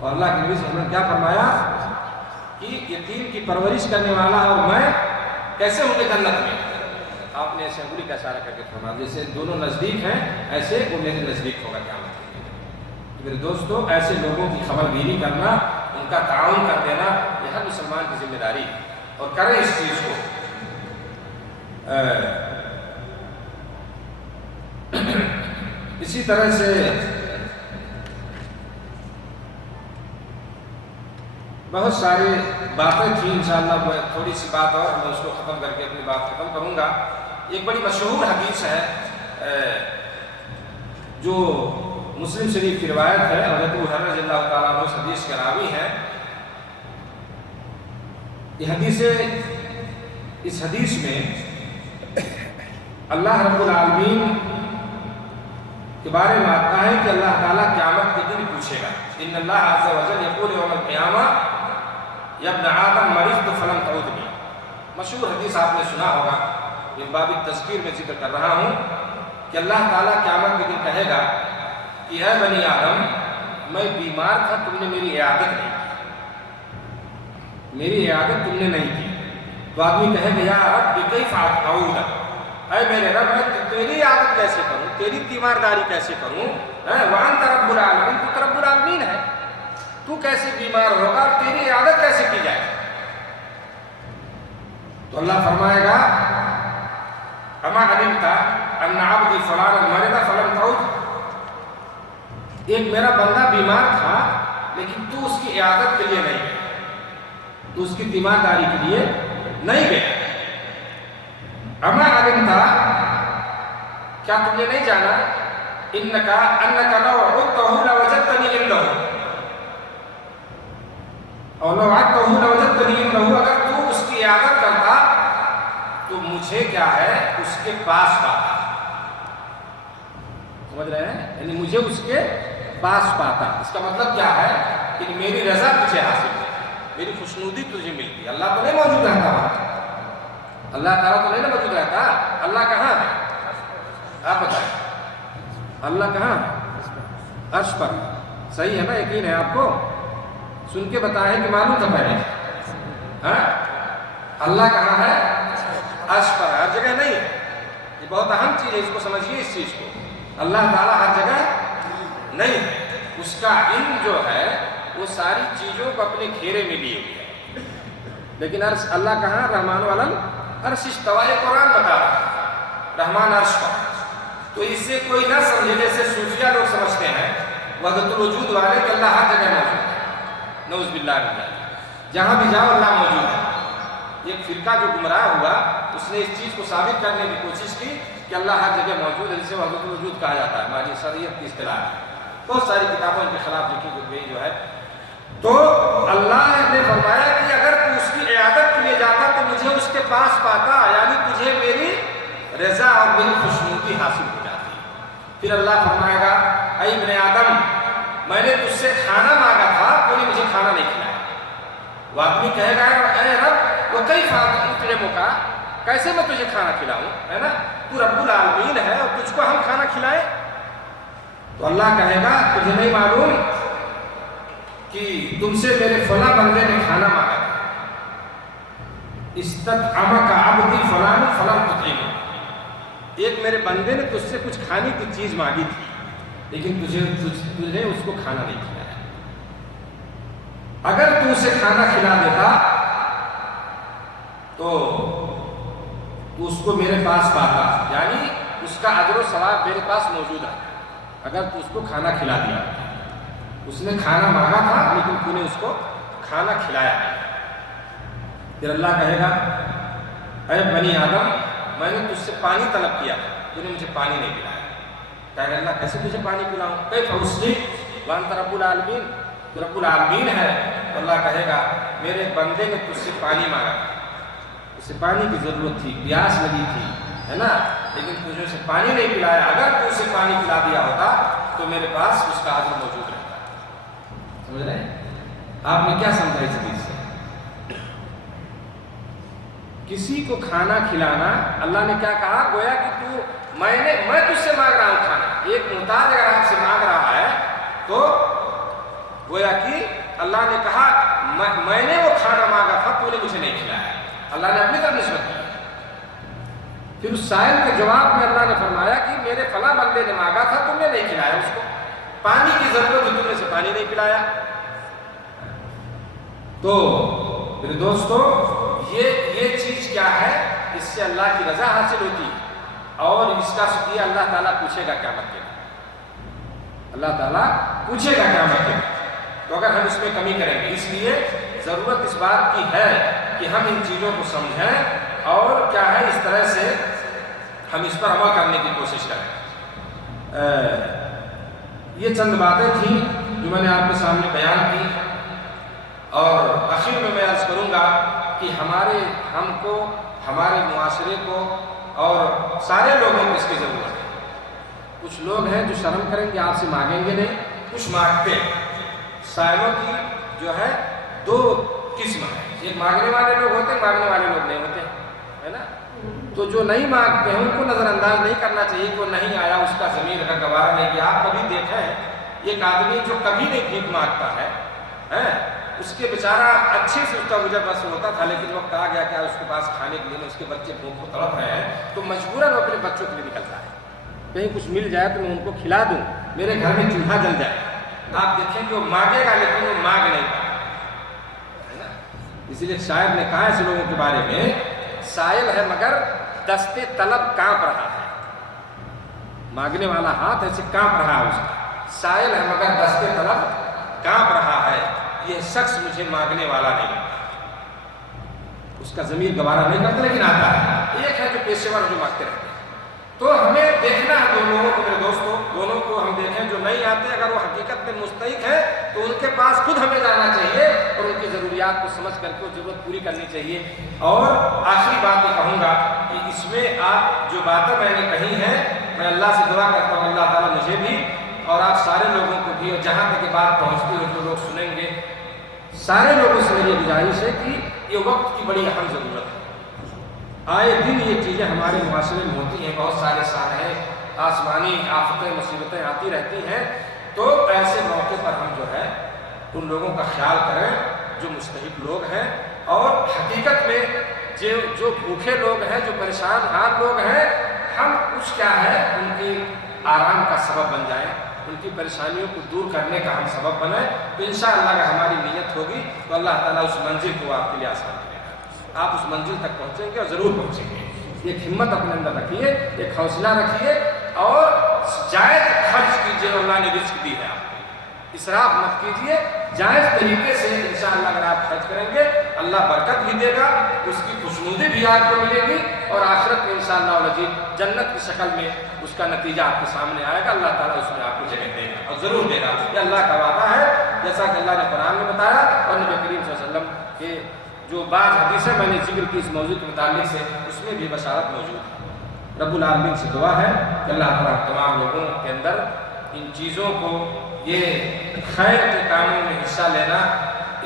اور اللہ کے نبی صلی اللہ علیہ وسلم نے کیا فرمایا کہ یتیم کی پرورش کرنے والا اور میں کیسے ہوں گے جنت میں؟ آپ نے ایسے انگلی کا اشارہ کر کے فرمایا جیسے دونوں نزدیک ہیں ایسے وہ میرے نزدیک ہوگا قیامت کے دن۔ میرے دوستو، ایسے لوگوں کی خبر گیری کرنا، ان کا تعاون کر دینا، یہ ہر مسلمان کی ذمہ داری ہے، اور کریں اس چیز کو۔ اسی طرح سے بہت ساری باتیں تھیں، انشاءاللہ تھوڑی سی بات اور میں اس کو ختم کر کے اپنی بات ختم کروں گا۔ ایک بڑی مشہور حدیث ہے جو مسلم شریف کی روایت ہے، حضرت ابو ہریرہ رضی اللہ تعالیٰ عنہ اس حدیث کے راوی ہیں۔ اس حدیث میں اللہ رب العالمین کے بارے میں آتا ہے کہ اللہ تعالیٰ قیامت کے دن پوچھے گا، ان اللہ عز و جل یقول یوم القیامہ یا ابن آدم مرضت فلم تعودنی۔ مشہور حدیث آپ نے سنا ہوگا، من باب التذکیر میں ذکر کر رہا ہوں کہ اللہ تعالیٰ قیامت کے دن کہے گا کہ اے بنی آدم، میں بیمار تھا، تم نے میری عیادت نہیں کی، میری عیادت تم نے نہیں کی۔ تو آدمی کہے گا یا رب کیف اعود، اے میرے رب میں تیری عیادت کیسے کروں، تیری تیمارداری کیسے کروں؟ وانت رب العالمین، تو رب العالمین ہے، تو کیسے بیمار ہوگا اور تیری عیادت کیسے کی جائے؟ تو اللہ فرمائے گا اما علمت ان عبدی فلانا مرض فلم تعود، ایک میرا بندہ بیمار تھا لیکن تو اس کی عیادت کے لیے نہیں گیا، تو اس کی تیمارداری کے لیے نہیں گیا۔ اما علمت، کیا تم نے نہیں جانا انک لو عدتہ لوجدتنی عنده، اور لو عدتہ لوجدتنی عنده، اگر تو اس کی عیادت کرتا تو مجھے کیا ہے اس کے پاس پاتا۔ سمجھ رہے ہیں؟ یعنی مجھے اس کے پاس پاتا، اس کا مطلب کیا ہے کہ میری رضا تجھے حاصل ہے، میری خوشنودی تجھے ملتی۔ اللہ تو نہیں موجود رہتا وہاں، اللہ تعالیٰ تو نہیں موجود رہتا، اللہ کہاں ہے؟ آپ بتائیں، اللہ کہاں ہے؟ عرش پر۔ صحیح ہے نا؟ یقین ہے آپ کو؟ سن کے بتائیں کہ معلوم تھا پہلے؟ ہاں، اللہ کہاں ہے؟ عرش پر، ہر جگہ نہیں۔ یہ بہت اہم چیز ہے، اس کو سمجھیے اس چیز کو۔ اللہ تعالیٰ ہر جگہ نہیں، اس کا علم جو ہے وہ ساری چیزوں کو اپنے گھیرے میں لیے ہوئے ہے۔ لیکن عرش، اللہ کہاں؟ رحمان والن عرش استوى، قرآن بتا رہا ہے رحمان عرش پر۔ تو اس سے کوئی نہ سمجھے جیسے صوفیہ لوگ سمجھتے ہیں وحدت الوجود والے کہ اللہ ہر جگہ موجود ہے، نعوذ باللہ من ذلک، جہاں بھی جاؤ اللہ موجود ہے۔ ایک فرقہ جو گمراہ ہوا اس نے اس چیز کو ثابت کرنے کی کوشش کی کہ اللہ ہر جگہ موجود ہے، جسے وحدت الوجود کہا جاتا ہے، ہماری شریعت کی اصطلاح ہے۔ بہت ساری کتابوں ان کے خلاف لکھی گئی جو ہے۔ تو اللہ نے فرمایا کہ اگر تو اس کی عیادت کے لیے جاتا تو مجھے اس کے پاس پاتا، یعنی تجھے میری رضا اور میری خوشنودی حاصل ہو جاتی۔ پھر اللہ فرمائے گا اے ابن آدم، میں نے تجھ سے کھانا مانگا تھا، تو نے مجھے کھانا نہیں کھلایا۔ وہ آدمی کہے گا اے رب وہ کئی اطعمک، کیسے میں تجھے کھانا کھلاؤں، ہے نا؟ تو رب العالمین ہے اور تجھ کو ہم کھانا کھلائیں؟ تو اللہ کہے گا تجھے نہیں معلوم کہ تم سے میرے فلاں بندے نے کھانا مانگا تھا، استطعمک عبدی فلان فلم تطعمہ، ایک میرے بندے نے تجھ سے کچھ کھانے کی چیز مانگی تھی لیکن تجھے اس کو کھانا نہیں کھلایا۔ اگر تو اسے کھانا کھلا دیتا تو اس کو میرے پاس پاتا، یعنی اس کا اجر و ثواب میرے پاس موجود ہے اگر تو اس کو کھانا کھلا دیا۔ اس نے کھانا مانگا تھا لیکن تو نے اس کو کھانا کھلایا۔ پھر اللہ کہے گا اے بنی آدم، میں نے تجھ سے پانی طلب کیا تھا، تو نے مجھے پانی نہیں پلایا۔ کہے گا اللہ کیسے تجھے پانی پلاؤں؟ کیف اسقی وانت رب العالمین، تو رب العالمین ہے۔ تو اللہ کہے گا میرے بندے نے تجھ سے پانی مانگا تھا، اسے پانی کی ضرورت تھی، پیاس لگی تھی، ہے نا، لیکن تجھے اسے پانی نہیں پلایا۔ اگر تو اسے پانی پلا دیا ہوتا تو میرے پاس اس کا اجر موجود رہتا۔ سمجھ رہے ہیں؟ آپ نے کیا سمجھا اس حدیث سے؟ کسی کو کھانا کھلانا، اللہ نے کیا کہا؟ گویا کہ میں تجھ سے مانگ رہا ہوں کھانا۔ ایک محتاج اگر آپ سے مانگ رہا ہے تو گویا کہ میں نے وہ کھانا مانگا تھا تو نے مجھے نہیں کھلایا، اللہ نے اپنی طرف نسبت کی۔ پھر اس سائل کے جواب میں اللہ نے فرمایا کہ میرے فلاں بندے نے مانگا تھا تم نے نہیں کھلایا اس کو، پانی کی ضرورت ہے تم نے سے پانی نہیں پلایا۔ تو میرے دوستو یہ چیز کیا ہے، اس سے اللہ کی رضا حاصل ہوتی ہے اور اس کا شکریہ اللہ تعالیٰ پوچھے گا قیامت کے دن، اللہ تعالیٰ پوچھے گا قیامت کے دن، تو اگر ہم اس میں کمی کریں گے، اس لیے ضرورت اس بات کی ہے کہ ہم ان چیزوں کو سمجھیں اور کیا ہے اس طرح سے ہم اس پر عمل کرنے کی کوشش کریں۔ یہ چند باتیں تھیں جو میں نے آپ کے سامنے بیان کی، اور آخر میں عرض کروں گا کہ ہم کو، ہمارے معاشرے کو اور سارے لوگوں کو اس کی ضرورت ہے۔ کچھ لوگ ہیں جو شرم کریں گے، آپ سے مانگیں گے نہیں، کچھ مانگتے ہیں۔ سائلوں کی جو ہے دو قسم ہے، ایک مانگنے والے لوگ ہوتے ہیں، مانگنے والے لوگ نہیں ہوتے، ہے نا؟ تو جو نہیں مانگتے ہیں ان کو نظر انداز نہیں کرنا چاہیے کہ وہ نہیں آیا، اس کا ضمیر کا گوارا نہیں کیا۔ آپ کبھی دیکھیں ایک آدمی جو کبھی نہیں بھیک مانگتا ہے، اس کے بیچارہ اچھے سے اس کا گزر بسر ہوتا تھا، لیکن وقت آ گیا کہ اس کے پاس کھانے کے لیے اس کے بچے بھوک کو تڑپ رہے ہیں، تو مجبوراً وہ اپنے بچوں کے لیے نکلتا ہے، کہیں کچھ مل جائے تو میں ان کو کھلا دوں، میرے گھر میں چولہا جل جائے۔ آپ دیکھیں کہ وہ مانگے گا لیکن وہ مانگ نہیں پائے، اسی لیے شاعر نے کہا ایسے لوگوں کے بارے میں، سائل ہے مگر دستے طلب کانپ رہا ہے، مانگنے والا ہاتھ ایسے کانپ رہا ہے اس کا، سائل ہے مگر دستے طلب کانپ رہا ہے، یہ شخص مجھے مانگنے والا نہیں لگتا، اس کا ضمیر گوارا نہیں کرتا لیکن آتا ہے۔ ایک ہے جو پیشے ور جو مانگتے رہتے ہیں، تو ہمیں دیکھنا ہے دونوں کو، میرے دوستوں، دونوں کو ہم دیکھیں، جو نہیں آتے اگر وہ حقیقت میں مستحق ہے تو ان کے پاس خود ہمیں جانا چاہیے اور ان کی ضروریات کو سمجھ کر کے ضرورت پوری کرنی چاہیے۔ اور آخری بات یہ کہوں گا کہ اس میں آپ جو باتیں میں نے کہی ہیں، میں اللہ سے دعا کرتا ہوں اللہ تعالیٰ مجھے بھی اور آپ سارے لوگوں کو بھی، اور جہاں تک یہ بات پہنچتی ہو جو لوگ سنیں گے، سارے لوگوں سے میری گزارش ہے کہ یہ وقت کی بڑی اہم ضرورت ہے۔ آئے دن یہ چیزیں ہمارے معاشرے میں ہوتی ہیں، بہت سارے سانحے آسمانی آفتیں مصیبتیں آتی رہتی ہیں، تو ایسے موقع پر ہم جو ہے ان لوگوں کا خیال کریں جو مستحق لوگ ہیں، اور حقیقت میں جو بھوکے لوگ ہیں، جو پریشان حال لوگ ہیں، ہم کچھ کیا ہے ان کی آرام کا سبب بن جائیں، ان کی پریشانیوں کو دور کرنے کا ہم سبب بنیں، تو انشاءاللہ اگر ہماری نیت ہوگی تو اللہ تعالیٰ اس منزل کو آپ کے لیے آسان کرے گا، آپ اس منزل تک پہنچیں گے اور ضرور پہنچیں گے۔ ایک ہمت اپنے اندر رکھیے، ایک حوصلہ رکھیے اور جائز خرچ کیجیے، اللہ نے رزق دی ہے آپ کو، اسراف مت کیجیے، جائز طریقے سے انشاءاللہ اگر آپ خرچ کریں گے اللہ برکت بھی دے گا، اس کی خوشنودی بھی آپ کو ملے گی، اور آخرت میں انشاءاللہ العزیز جنت کی شکل میں اس کا نتیجہ آپ کے سامنے آئے گا، اللہ تعالیٰ اس میں آپ کو جگہ دے گا اور ضرور دے گا، یہ اللہ کا وعدہ ہے، جیسا کہ اللہ نے قرآن میں بتایا اور نبی کریم صلی اللہ علیہ وسلم کے جو بعض حدیثیں میں نے ذکر کی اس موضوع کے متعلق سے، اس میں بھی بشارت موجود ہے۔ رب العالمین سے دعا ہے کہ اللہ تعالیٰ تمام لوگوں کے اندر ان چیزوں کو، یہ خیر کے کاموں میں حصہ لینا،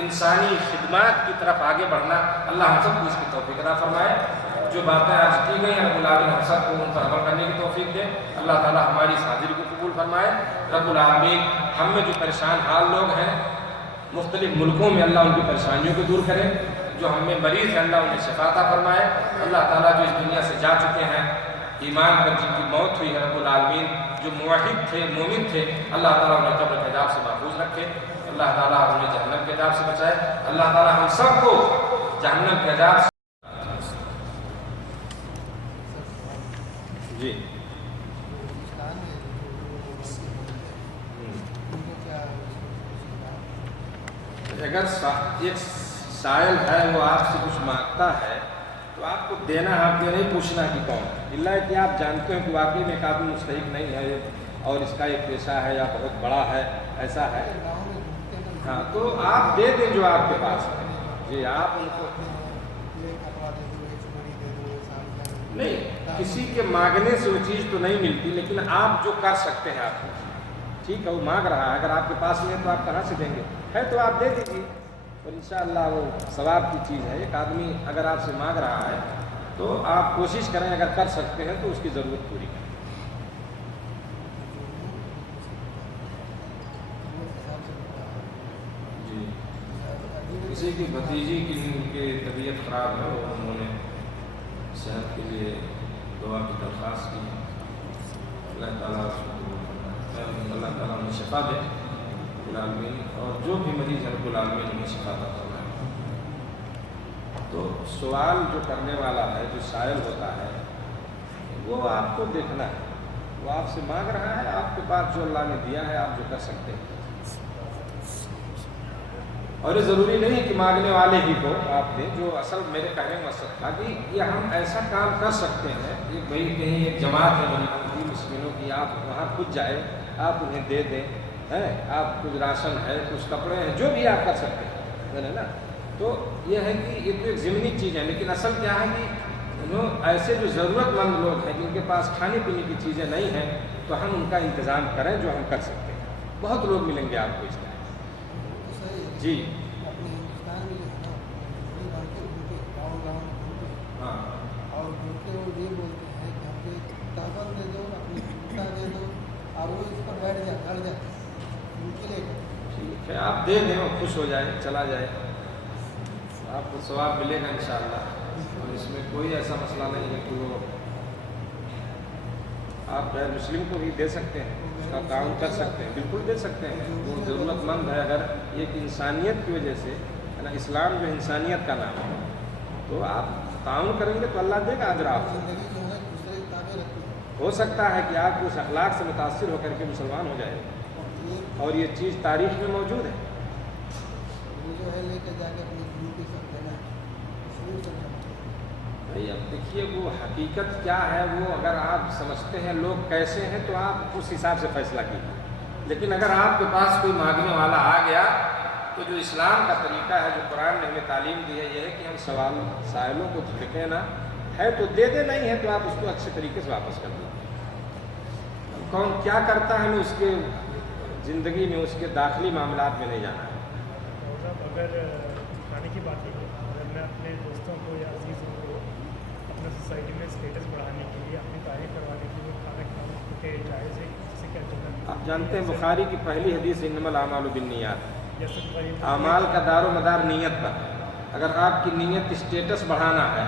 انسانی خدمات کی طرف آگے بڑھنا، اللہ ہم سب کو اس کی توفیق عطا فرمائے۔ جو باتیں آج کی گئی ہیں رب العالمین ہم سب کو ان پر عمل کرنے کی توفیق دے، اللہ تعالیٰ ہماری اس حاضری کو قبول فرمائے۔ رب العالمین ہم میں جو پریشان حال لوگ ہیں مختلف ملکوں میں، اللہ ان کی پریشانیوں کو دور کرے، جو ہم میں مریض ہیں اللہ انہیں شفا عطا فرمائے۔ اللہ تعالیٰ جو اس دنیا سے جا چکے ہیں ایمان پر، جن کی موت ہوئی ہے، رب العالمین جو موحد تھے، مومن تھے، اللہ تعالیٰ انہیں قبر کے عذاب سے محفوظ رکھے، اللہ تعالیٰ انہیں جہنم کے عذاب سے بچائے، اللہ تعالیٰ ہم سب کو جہنم کے عذاب سے جی اگر ایک سائل ہے وہ آپ سے کچھ مانگتا ہے تو آپ کو دینا، آپ یہ نہیں پوچھنا کہ کون ہے، اللہ کہ آپ جانتے ہیں کہ واقعی میں کافی مستحق نہیں ہے اور اس کا ایک پیشہ ہے یا بہت بڑا ہے، ایسا ہے، ہاں تو آپ دے دیں جو آپ کے پاس ہے، جی آپ ان کو نہیں، کسی کے مانگنے سے وہ چیز تو نہیں ملتی، لیکن آپ جو کر سکتے ہیں آپ کو، ٹھیک ہے وہ مانگ رہا ہے، اگر آپ کے پاس نہیں ہے تو آپ کہاں سے دیں گے، ہے تو آپ دے دیجیے، اور انشاءاللہ وہ ثواب کی چیز ہے۔ ایک آدمی اگر آپ سے مانگ رہا ہے تو آپ کوشش کریں، اگر کر سکتے ہیں تو اس کی ضرورت پوری کریں۔ جی کسی کی بھتیجی کی طبیعت خراب ہے اور انہوں نے صحت کے لیے دعا کی درخواست کی ہے. اللہ تعالیٰ اس کو قبول فرمائے. اللہ تعالیٰ انہیں شفا دے رب العالمین, اور جو بھی مریض ہے رب العالمین انہیں شفا عطا فرمائے. تو سوال جو کرنے والا ہے, جو سائل ہوتا ہے, وہ آپ کو دیکھنا ہے. وہ آپ سے مانگ رہا ہے, آپ کے پاس جو اللہ نے دیا ہے آپ جو کر سکتے ہیں. اور یہ ضروری نہیں کہ مانگنے والے ہی کو آپ دیں. جو اصل میرے کہنے کا مقصد تھا کہ یہ ہم ایسا کام کر سکتے ہیں کہ بھائی کہیں ایک جماعت ہے بنی مسکینوں کی, آپ وہاں خود جائیں, آپ انہیں دے دیں, آپ کچھ راشن ہے, کچھ کپڑے ہیں, جو بھی آپ کر سکتے ہیں, ہے نا. تو یہ ہے کہ یہ تو ایک ضمنی چیز ہے, لیکن اصل کیا ہے کہ ایسے جو ضرورت مند لوگ ہیں جن کے پاس کھانے پینے کی چیزیں نہیں ہیں, تو ہم ان کا انتظام کریں جو ہم کر سکتے ہیں. بہت لوگ ملیں گے آپ کو اس طرح. جی اپنے ہندوستان میں جو ہے نا, وہی بڑھتے گھومتے گاؤں گھومتے, ہاں, اور گھومتے وہ یہ بولتے ہیں کہ ہم کو تحفظ دے دو, اپنی بھوٹا دے دو, اور وہ اس پر بیٹھ جائے, گھر جائے, ان کے لیے ٹھیک ہے, آپ دے دیں, وہ خوش ہو جائے, چلا جائے, آپ کو ثواب ملے گا انشاءاللہ. اور اس میں کوئی ایسا مسئلہ نہیں ہے کہ وہ آپ غیر مسلم کو بھی دے سکتے ہیں, اس کا تعاون کر سکتے ہیں, بالکل دے سکتے ہیں. وہ ضرورت مند ہے. اگر ایک انسانیت کی وجہ سے, ہے نا, اسلام جو انسانیت کا نام ہے, تو آپ تعاون کریں گے تو اللہ دے گا اجر آپ کو. زندگی جو ہے دوسرے کی تابع رکھتی ہے. ہو سکتا ہے کہ آپ اس اخلاق سے متاثر ہو کر کے مسلمان ہو جائے, اور یہ چیز تاریخ میں موجود ہے. وہ جو ہے لے کے جا کے اپنی گرو کے ساتھ دینا ہے. شروع سے بھائی اب دیکھیے وہ حقیقت کیا ہے, وہ اگر آپ سمجھتے ہیں لوگ کیسے ہیں تو آپ اس حساب سے فیصلہ کیجیے. لیکن اگر آپ کے پاس کوئی مانگنے والا آ گیا تو جو اسلام کا طریقہ ہے, جو قرآن نے ہمیں تعلیم دی ہے, یہ ہے کہ ہم سائلوں کو جھڑکیں نہ, ہے تو دے دے, نہیں ہے تو آپ اس کو اچھے طریقے سے واپس کر دیں. کون کیا کرتا ہے ہمیں اس کے زندگی میں, اس کے داخلی معاملات میں نہیں جانا ہے. اگر کھانے کی بات ہے, اگر میں اپنے دوستوں کو یا عزیزوں کو اپنے سوسائٹی میں اسٹیٹس بڑھانے کے لیے, اپنی تعریف کروانے کے لیے کھانا کھلانا کہ جائز ہے, جسے کیا چلتا ہے. آپ جانتے ہیں بخاری کی پہلی حدیث انما الاعمال بالنیات, جیسے اعمال کا دار و مدار نیت پر. اگر آپ کی نیت اسٹیٹس بڑھانا ہے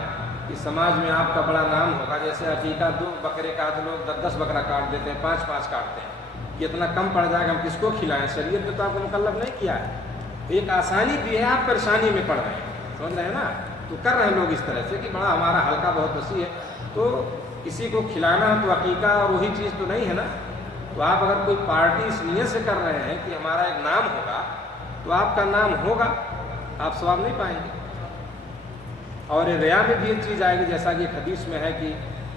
کہ سماج میں آپ کا بڑا نام ہوگا, جیسے عقیقہ 2 بکرے کاٹ لوگ 10 بکرا کاٹ دیتے ہیں, 5 کاٹتے ہیں, یہ اتنا کم پڑ جائے گا, ہم کس کو کھلائیں. شریعت نے تو آپ کو مکلف نہیں کیا ہے. ایک آسانی بھی ہے, آپ پریشانی میں پڑ رہے ہیں, سمجھ رہے ہیں نا, تو کر رہے ہیں لوگ اس طرح سے کہ بڑا ہمارا حلقہ بہت وسیع ہے, تو کسی کو کھلانا تو عقیقہ اور وہی چیز تو نہیں ہے نا. تو آپ اگر کوئی پارٹی اس نیت سے کر رہے ہیں کہ ہمارا ایک نام ہوگا, تو آپ کا نام ہوگا, آپ ثواب نہیں پائیں گے. اور ریا میں بھی یہ چیز آئے گی, جیسا کہ ایک حدیث میں ہے کہ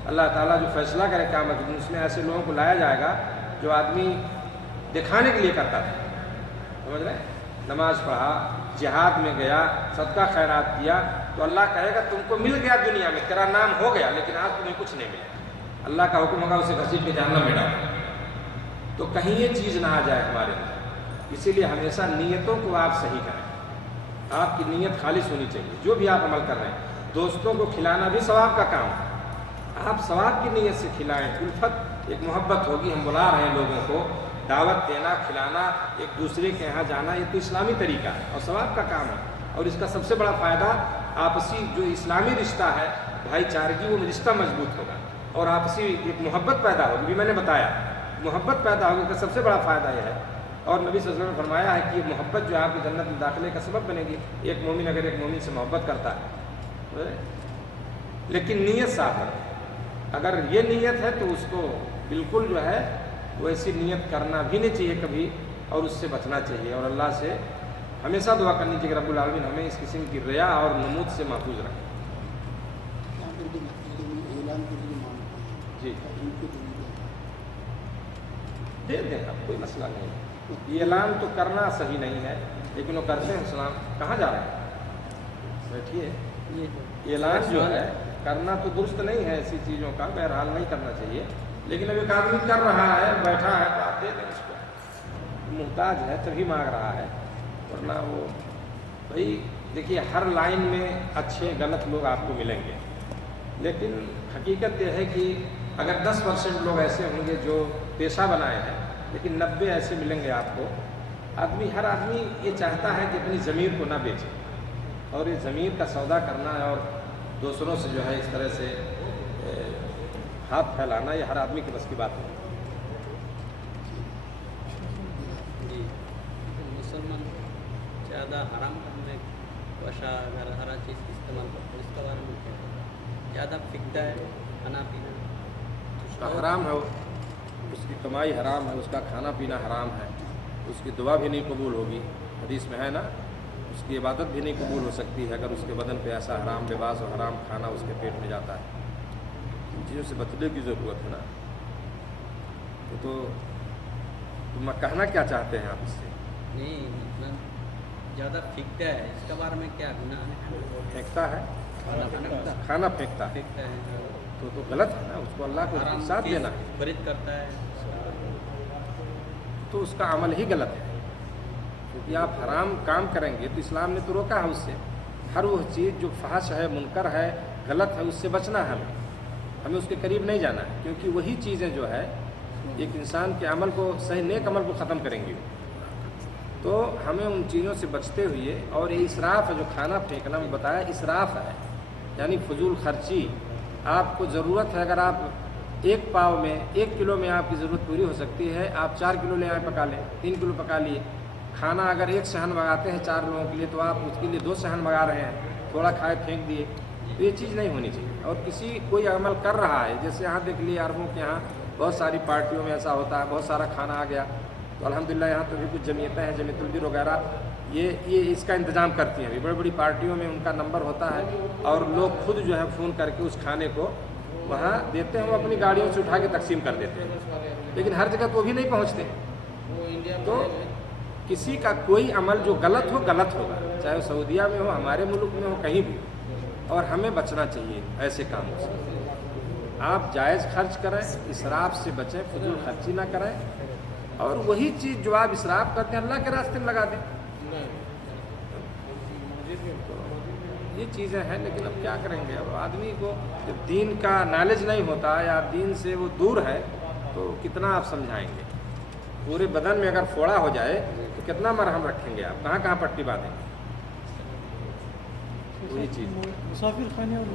اللہ تعالیٰ جو فیصلہ کرے قیامت کے دن, اس میں ایسے لوگوں کو لایا جائے گا جو آدمی دکھانے کے لیے کرتا تھا, سمجھ رہے ہیں, نماز پڑھا, جہاد میں گیا, صدقہ خیرات کیا, تو اللہ کہے گا تم کو مل گیا دنیا میں, تیرا نام ہو گیا, لیکن آج تمہیں کچھ نہیں ملا. اللہ کا حکم ہوگا اسے گھسیٹ کے جہنم میں ڈالو. تو کہیں یہ چیز نہ آ جائے ہمارے اندر. اسی لیے ہمیشہ نیتوں کو آپ صحیح کریں. آپ کی نیت خالص ہونی چاہیے جو بھی آپ عمل کر رہے ہیں. دوستوں کو کھلانا بھی ثواب کا کام ہے, آپ ثواب کی نیت سے کھلائیں. الفت ایک محبت ہوگی, ہم بلا رہے ہیں لوگوں کو, دعوت دینا, کھلانا, ایک دوسرے کے یہاں جانا, یہ تو اسلامی طریقہ ہے اور ثواب کا کام ہے. اور اس کا سب سے بڑا فائدہ آپسی جو اسلامی رشتہ ہے, بھائی چارگی, وہ رشتہ مضبوط ہوگا اور آپسی ایک محبت پیدا ہوگی. بھی میں نے بتایا, محبت پیدا ہوگی, کا سب سے بڑا فائدہ یہ ہے. اور نبی صلی اللہ علیہ وسلم نے فرمایا ہے کہ یہ محبت جو ہے آپ کی جنت میں داخلے کا سبب بنے گی. ایک مومن اگر ایک مومن سے محبت کرتا ہے, لیکن نیت صاف ہے. اگر یہ نیت ہے تو اس کو بالکل جو ہے وہ ایسی نیت کرنا بھی نہیں چاہیے کبھی, اور اس سے بچنا چاہیے. اور اللہ سے ہمیشہ دعا کرنی چاہیے کہ رب العالمین ہمیں اس قسم کی ریا اور نمود سے محفوظ رکھے. جی دے دیں, اب کوئی مسئلہ نہیں ہے. یہ اعلان تو کرنا صحیح نہیں ہے, لیکن وہ کرتے ہیں. سلام کہاں جا رہے ہیں, بیٹھیے. یہ اعلان جو ہے کرنا تو درست نہیں ہے ایسی چیزوں کا, بہرحال نہیں کرنا چاہیے. لیکن اب ایک آدمی کر رہا ہے, بیٹھا ہے, تو آپ دے دیں اس کو. محتاج ہے تبھی مانگ رہا ہے, ورنہ وہ بھائی دیکھیے ہر لائن میں اچھے غلط لوگ آپ کو ملیں گے, لیکن حقیقت یہ ہے کہ اگر 10% لوگ ایسے ہوں گے جو پیشہ بنائے ہیں, لیکن 90 ایسے ملیں گے آپ کو. ہر آدمی یہ چاہتا ہے کہ اپنی ضمیر کو نہ بیچے. اور یہ ضمیر کا سودا کرنا ہے اور دوسروں سے جو ہے اس طرح سے ہاتھ پھیلانا، یہ ہر آدمی کے بس کی بات ہے۔ جی مسلمان زیادہ حرام کرنے وشا اگر ہر چیز استعمال کرتے ہیں، اس کے بارے میں کیا ہے؟ زیادہ فکتا ہے کھانا پینا، اس کا حرام ہے، اس کی کمائی حرام ہے، اس کا کھانا پینا حرام ہے، اس کی دعا بھی نہیں قبول ہوگی، حدیث میں ہے نا، اس کی عبادت بھی نہیں قبول ہو سکتی ہے اگر اس کے بدن پہ ایسا حرام لباس اور حرام کھانا اس کے پیٹ میں جاتا ہے۔ ان چیزوں سے بچنے کی ضرورت ہے نا۔ تو تم کہنا کیا چاہتے ہیں آپ اس سے؟ نہیں مطلب زیادہ پھینکتا ہے، اس کے بارے میں کیا گناہ ہے؟ پھینکتا ہے، کھانا کھانا پھینکتا ہے پھینکتا ہے، تو غلط ہے نا، اس کو اللہ کو حرام ساتھ چیز دینا ہے، خرید کرتا ہے، تو اس کا عمل ہی غلط ہے، کیونکہ آپ حرام کام کریں گے تو اسلام نے تو روکا ہے اس سے۔ ہر وہ چیز جو فحش ہے، منکر ہے، غلط ہے، اس سے بچنا ہے ہمیں اس کے قریب نہیں جانا ہے، کیونکہ وہی چیزیں جو ہے ایک انسان کے عمل کو، صحیح نیک عمل کو ختم کریں گی۔ تو ہمیں ان چیزوں سے بچتے ہوئے، اور یہ اسراف ہے جو کھانا پھینکنا میں بتایا، اسراف ہے یعنی فضول خرچی۔ آپ کو ضرورت ہے، اگر آپ 1 پاؤ میں 1 کلو میں آپ کی ضرورت پوری ہو سکتی ہے، آپ 4 کلو لے آئے پکا لیں، 3 کلو پکا لیے۔ کھانا اگر 1 صحن منگاتے ہیں 4 لوگوں کے لیے تو آپ اس کے لیے 2 صحن منگا رہے ہیں، تھوڑا کھائے پھینک دیے، تو یہ چیز نہیں ہونی چاہیے۔ اور کوئی عمل کر رہا ہے، جیسے یہاں دیکھ لیے عربوں کے یہاں بہت ساری پارٹیوں میں ایسا ہوتا ہے، بہت سارا کھانا آ گیا، تو الحمدللہ یہاں تو بھی کچھ جمعیتیں ہیں، جمعیت البر وغیرہ، یہ اس کا انتظام کرتی ہیں، بڑی بڑی پارٹیوں میں ان کا نمبر ہوتا ہے، اور لوگ خود جو ہے فون کر کے اس کھانے کو وہاں دیتے ہیں، وہ اپنی گاڑیوں سے اٹھا کے تقسیم کر دیتے ہیں، لیکن ہر جگہ تو وہ بھی نہیں پہنچتے۔ تو کسی کا کوئی عمل جو غلط ہو، غلط ہوگا، چاہے وہ سعودیہ میں ہو، ہمارے ملک میں ہو، کہیں بھی ہو، اور ہمیں بچنا چاہیے ایسے کاموں سے۔ آپ جائز خرچ کریں، اسراف سے بچیں، فضول خرچی نہ کریں، اور وہی چیز جو آپ اسراف کرتے ہیں اللہ کے راستے میں لگا دیں۔ یہ چیزیں ہیں، لیکن اب کیا کریں گے، اب آدمی کو جب دین کا نالج نہیں ہوتا یا دین سے وہ دور ہے تو کتنا آپ سمجھائیں گے۔ پورے بدن میں اگر پھوڑا ہو جائے تو کتنا مرہم رکھیں گے آپ، کہاں کہاں پٹی باندھیں گے، وہی چیز۔ مسافر خانے اور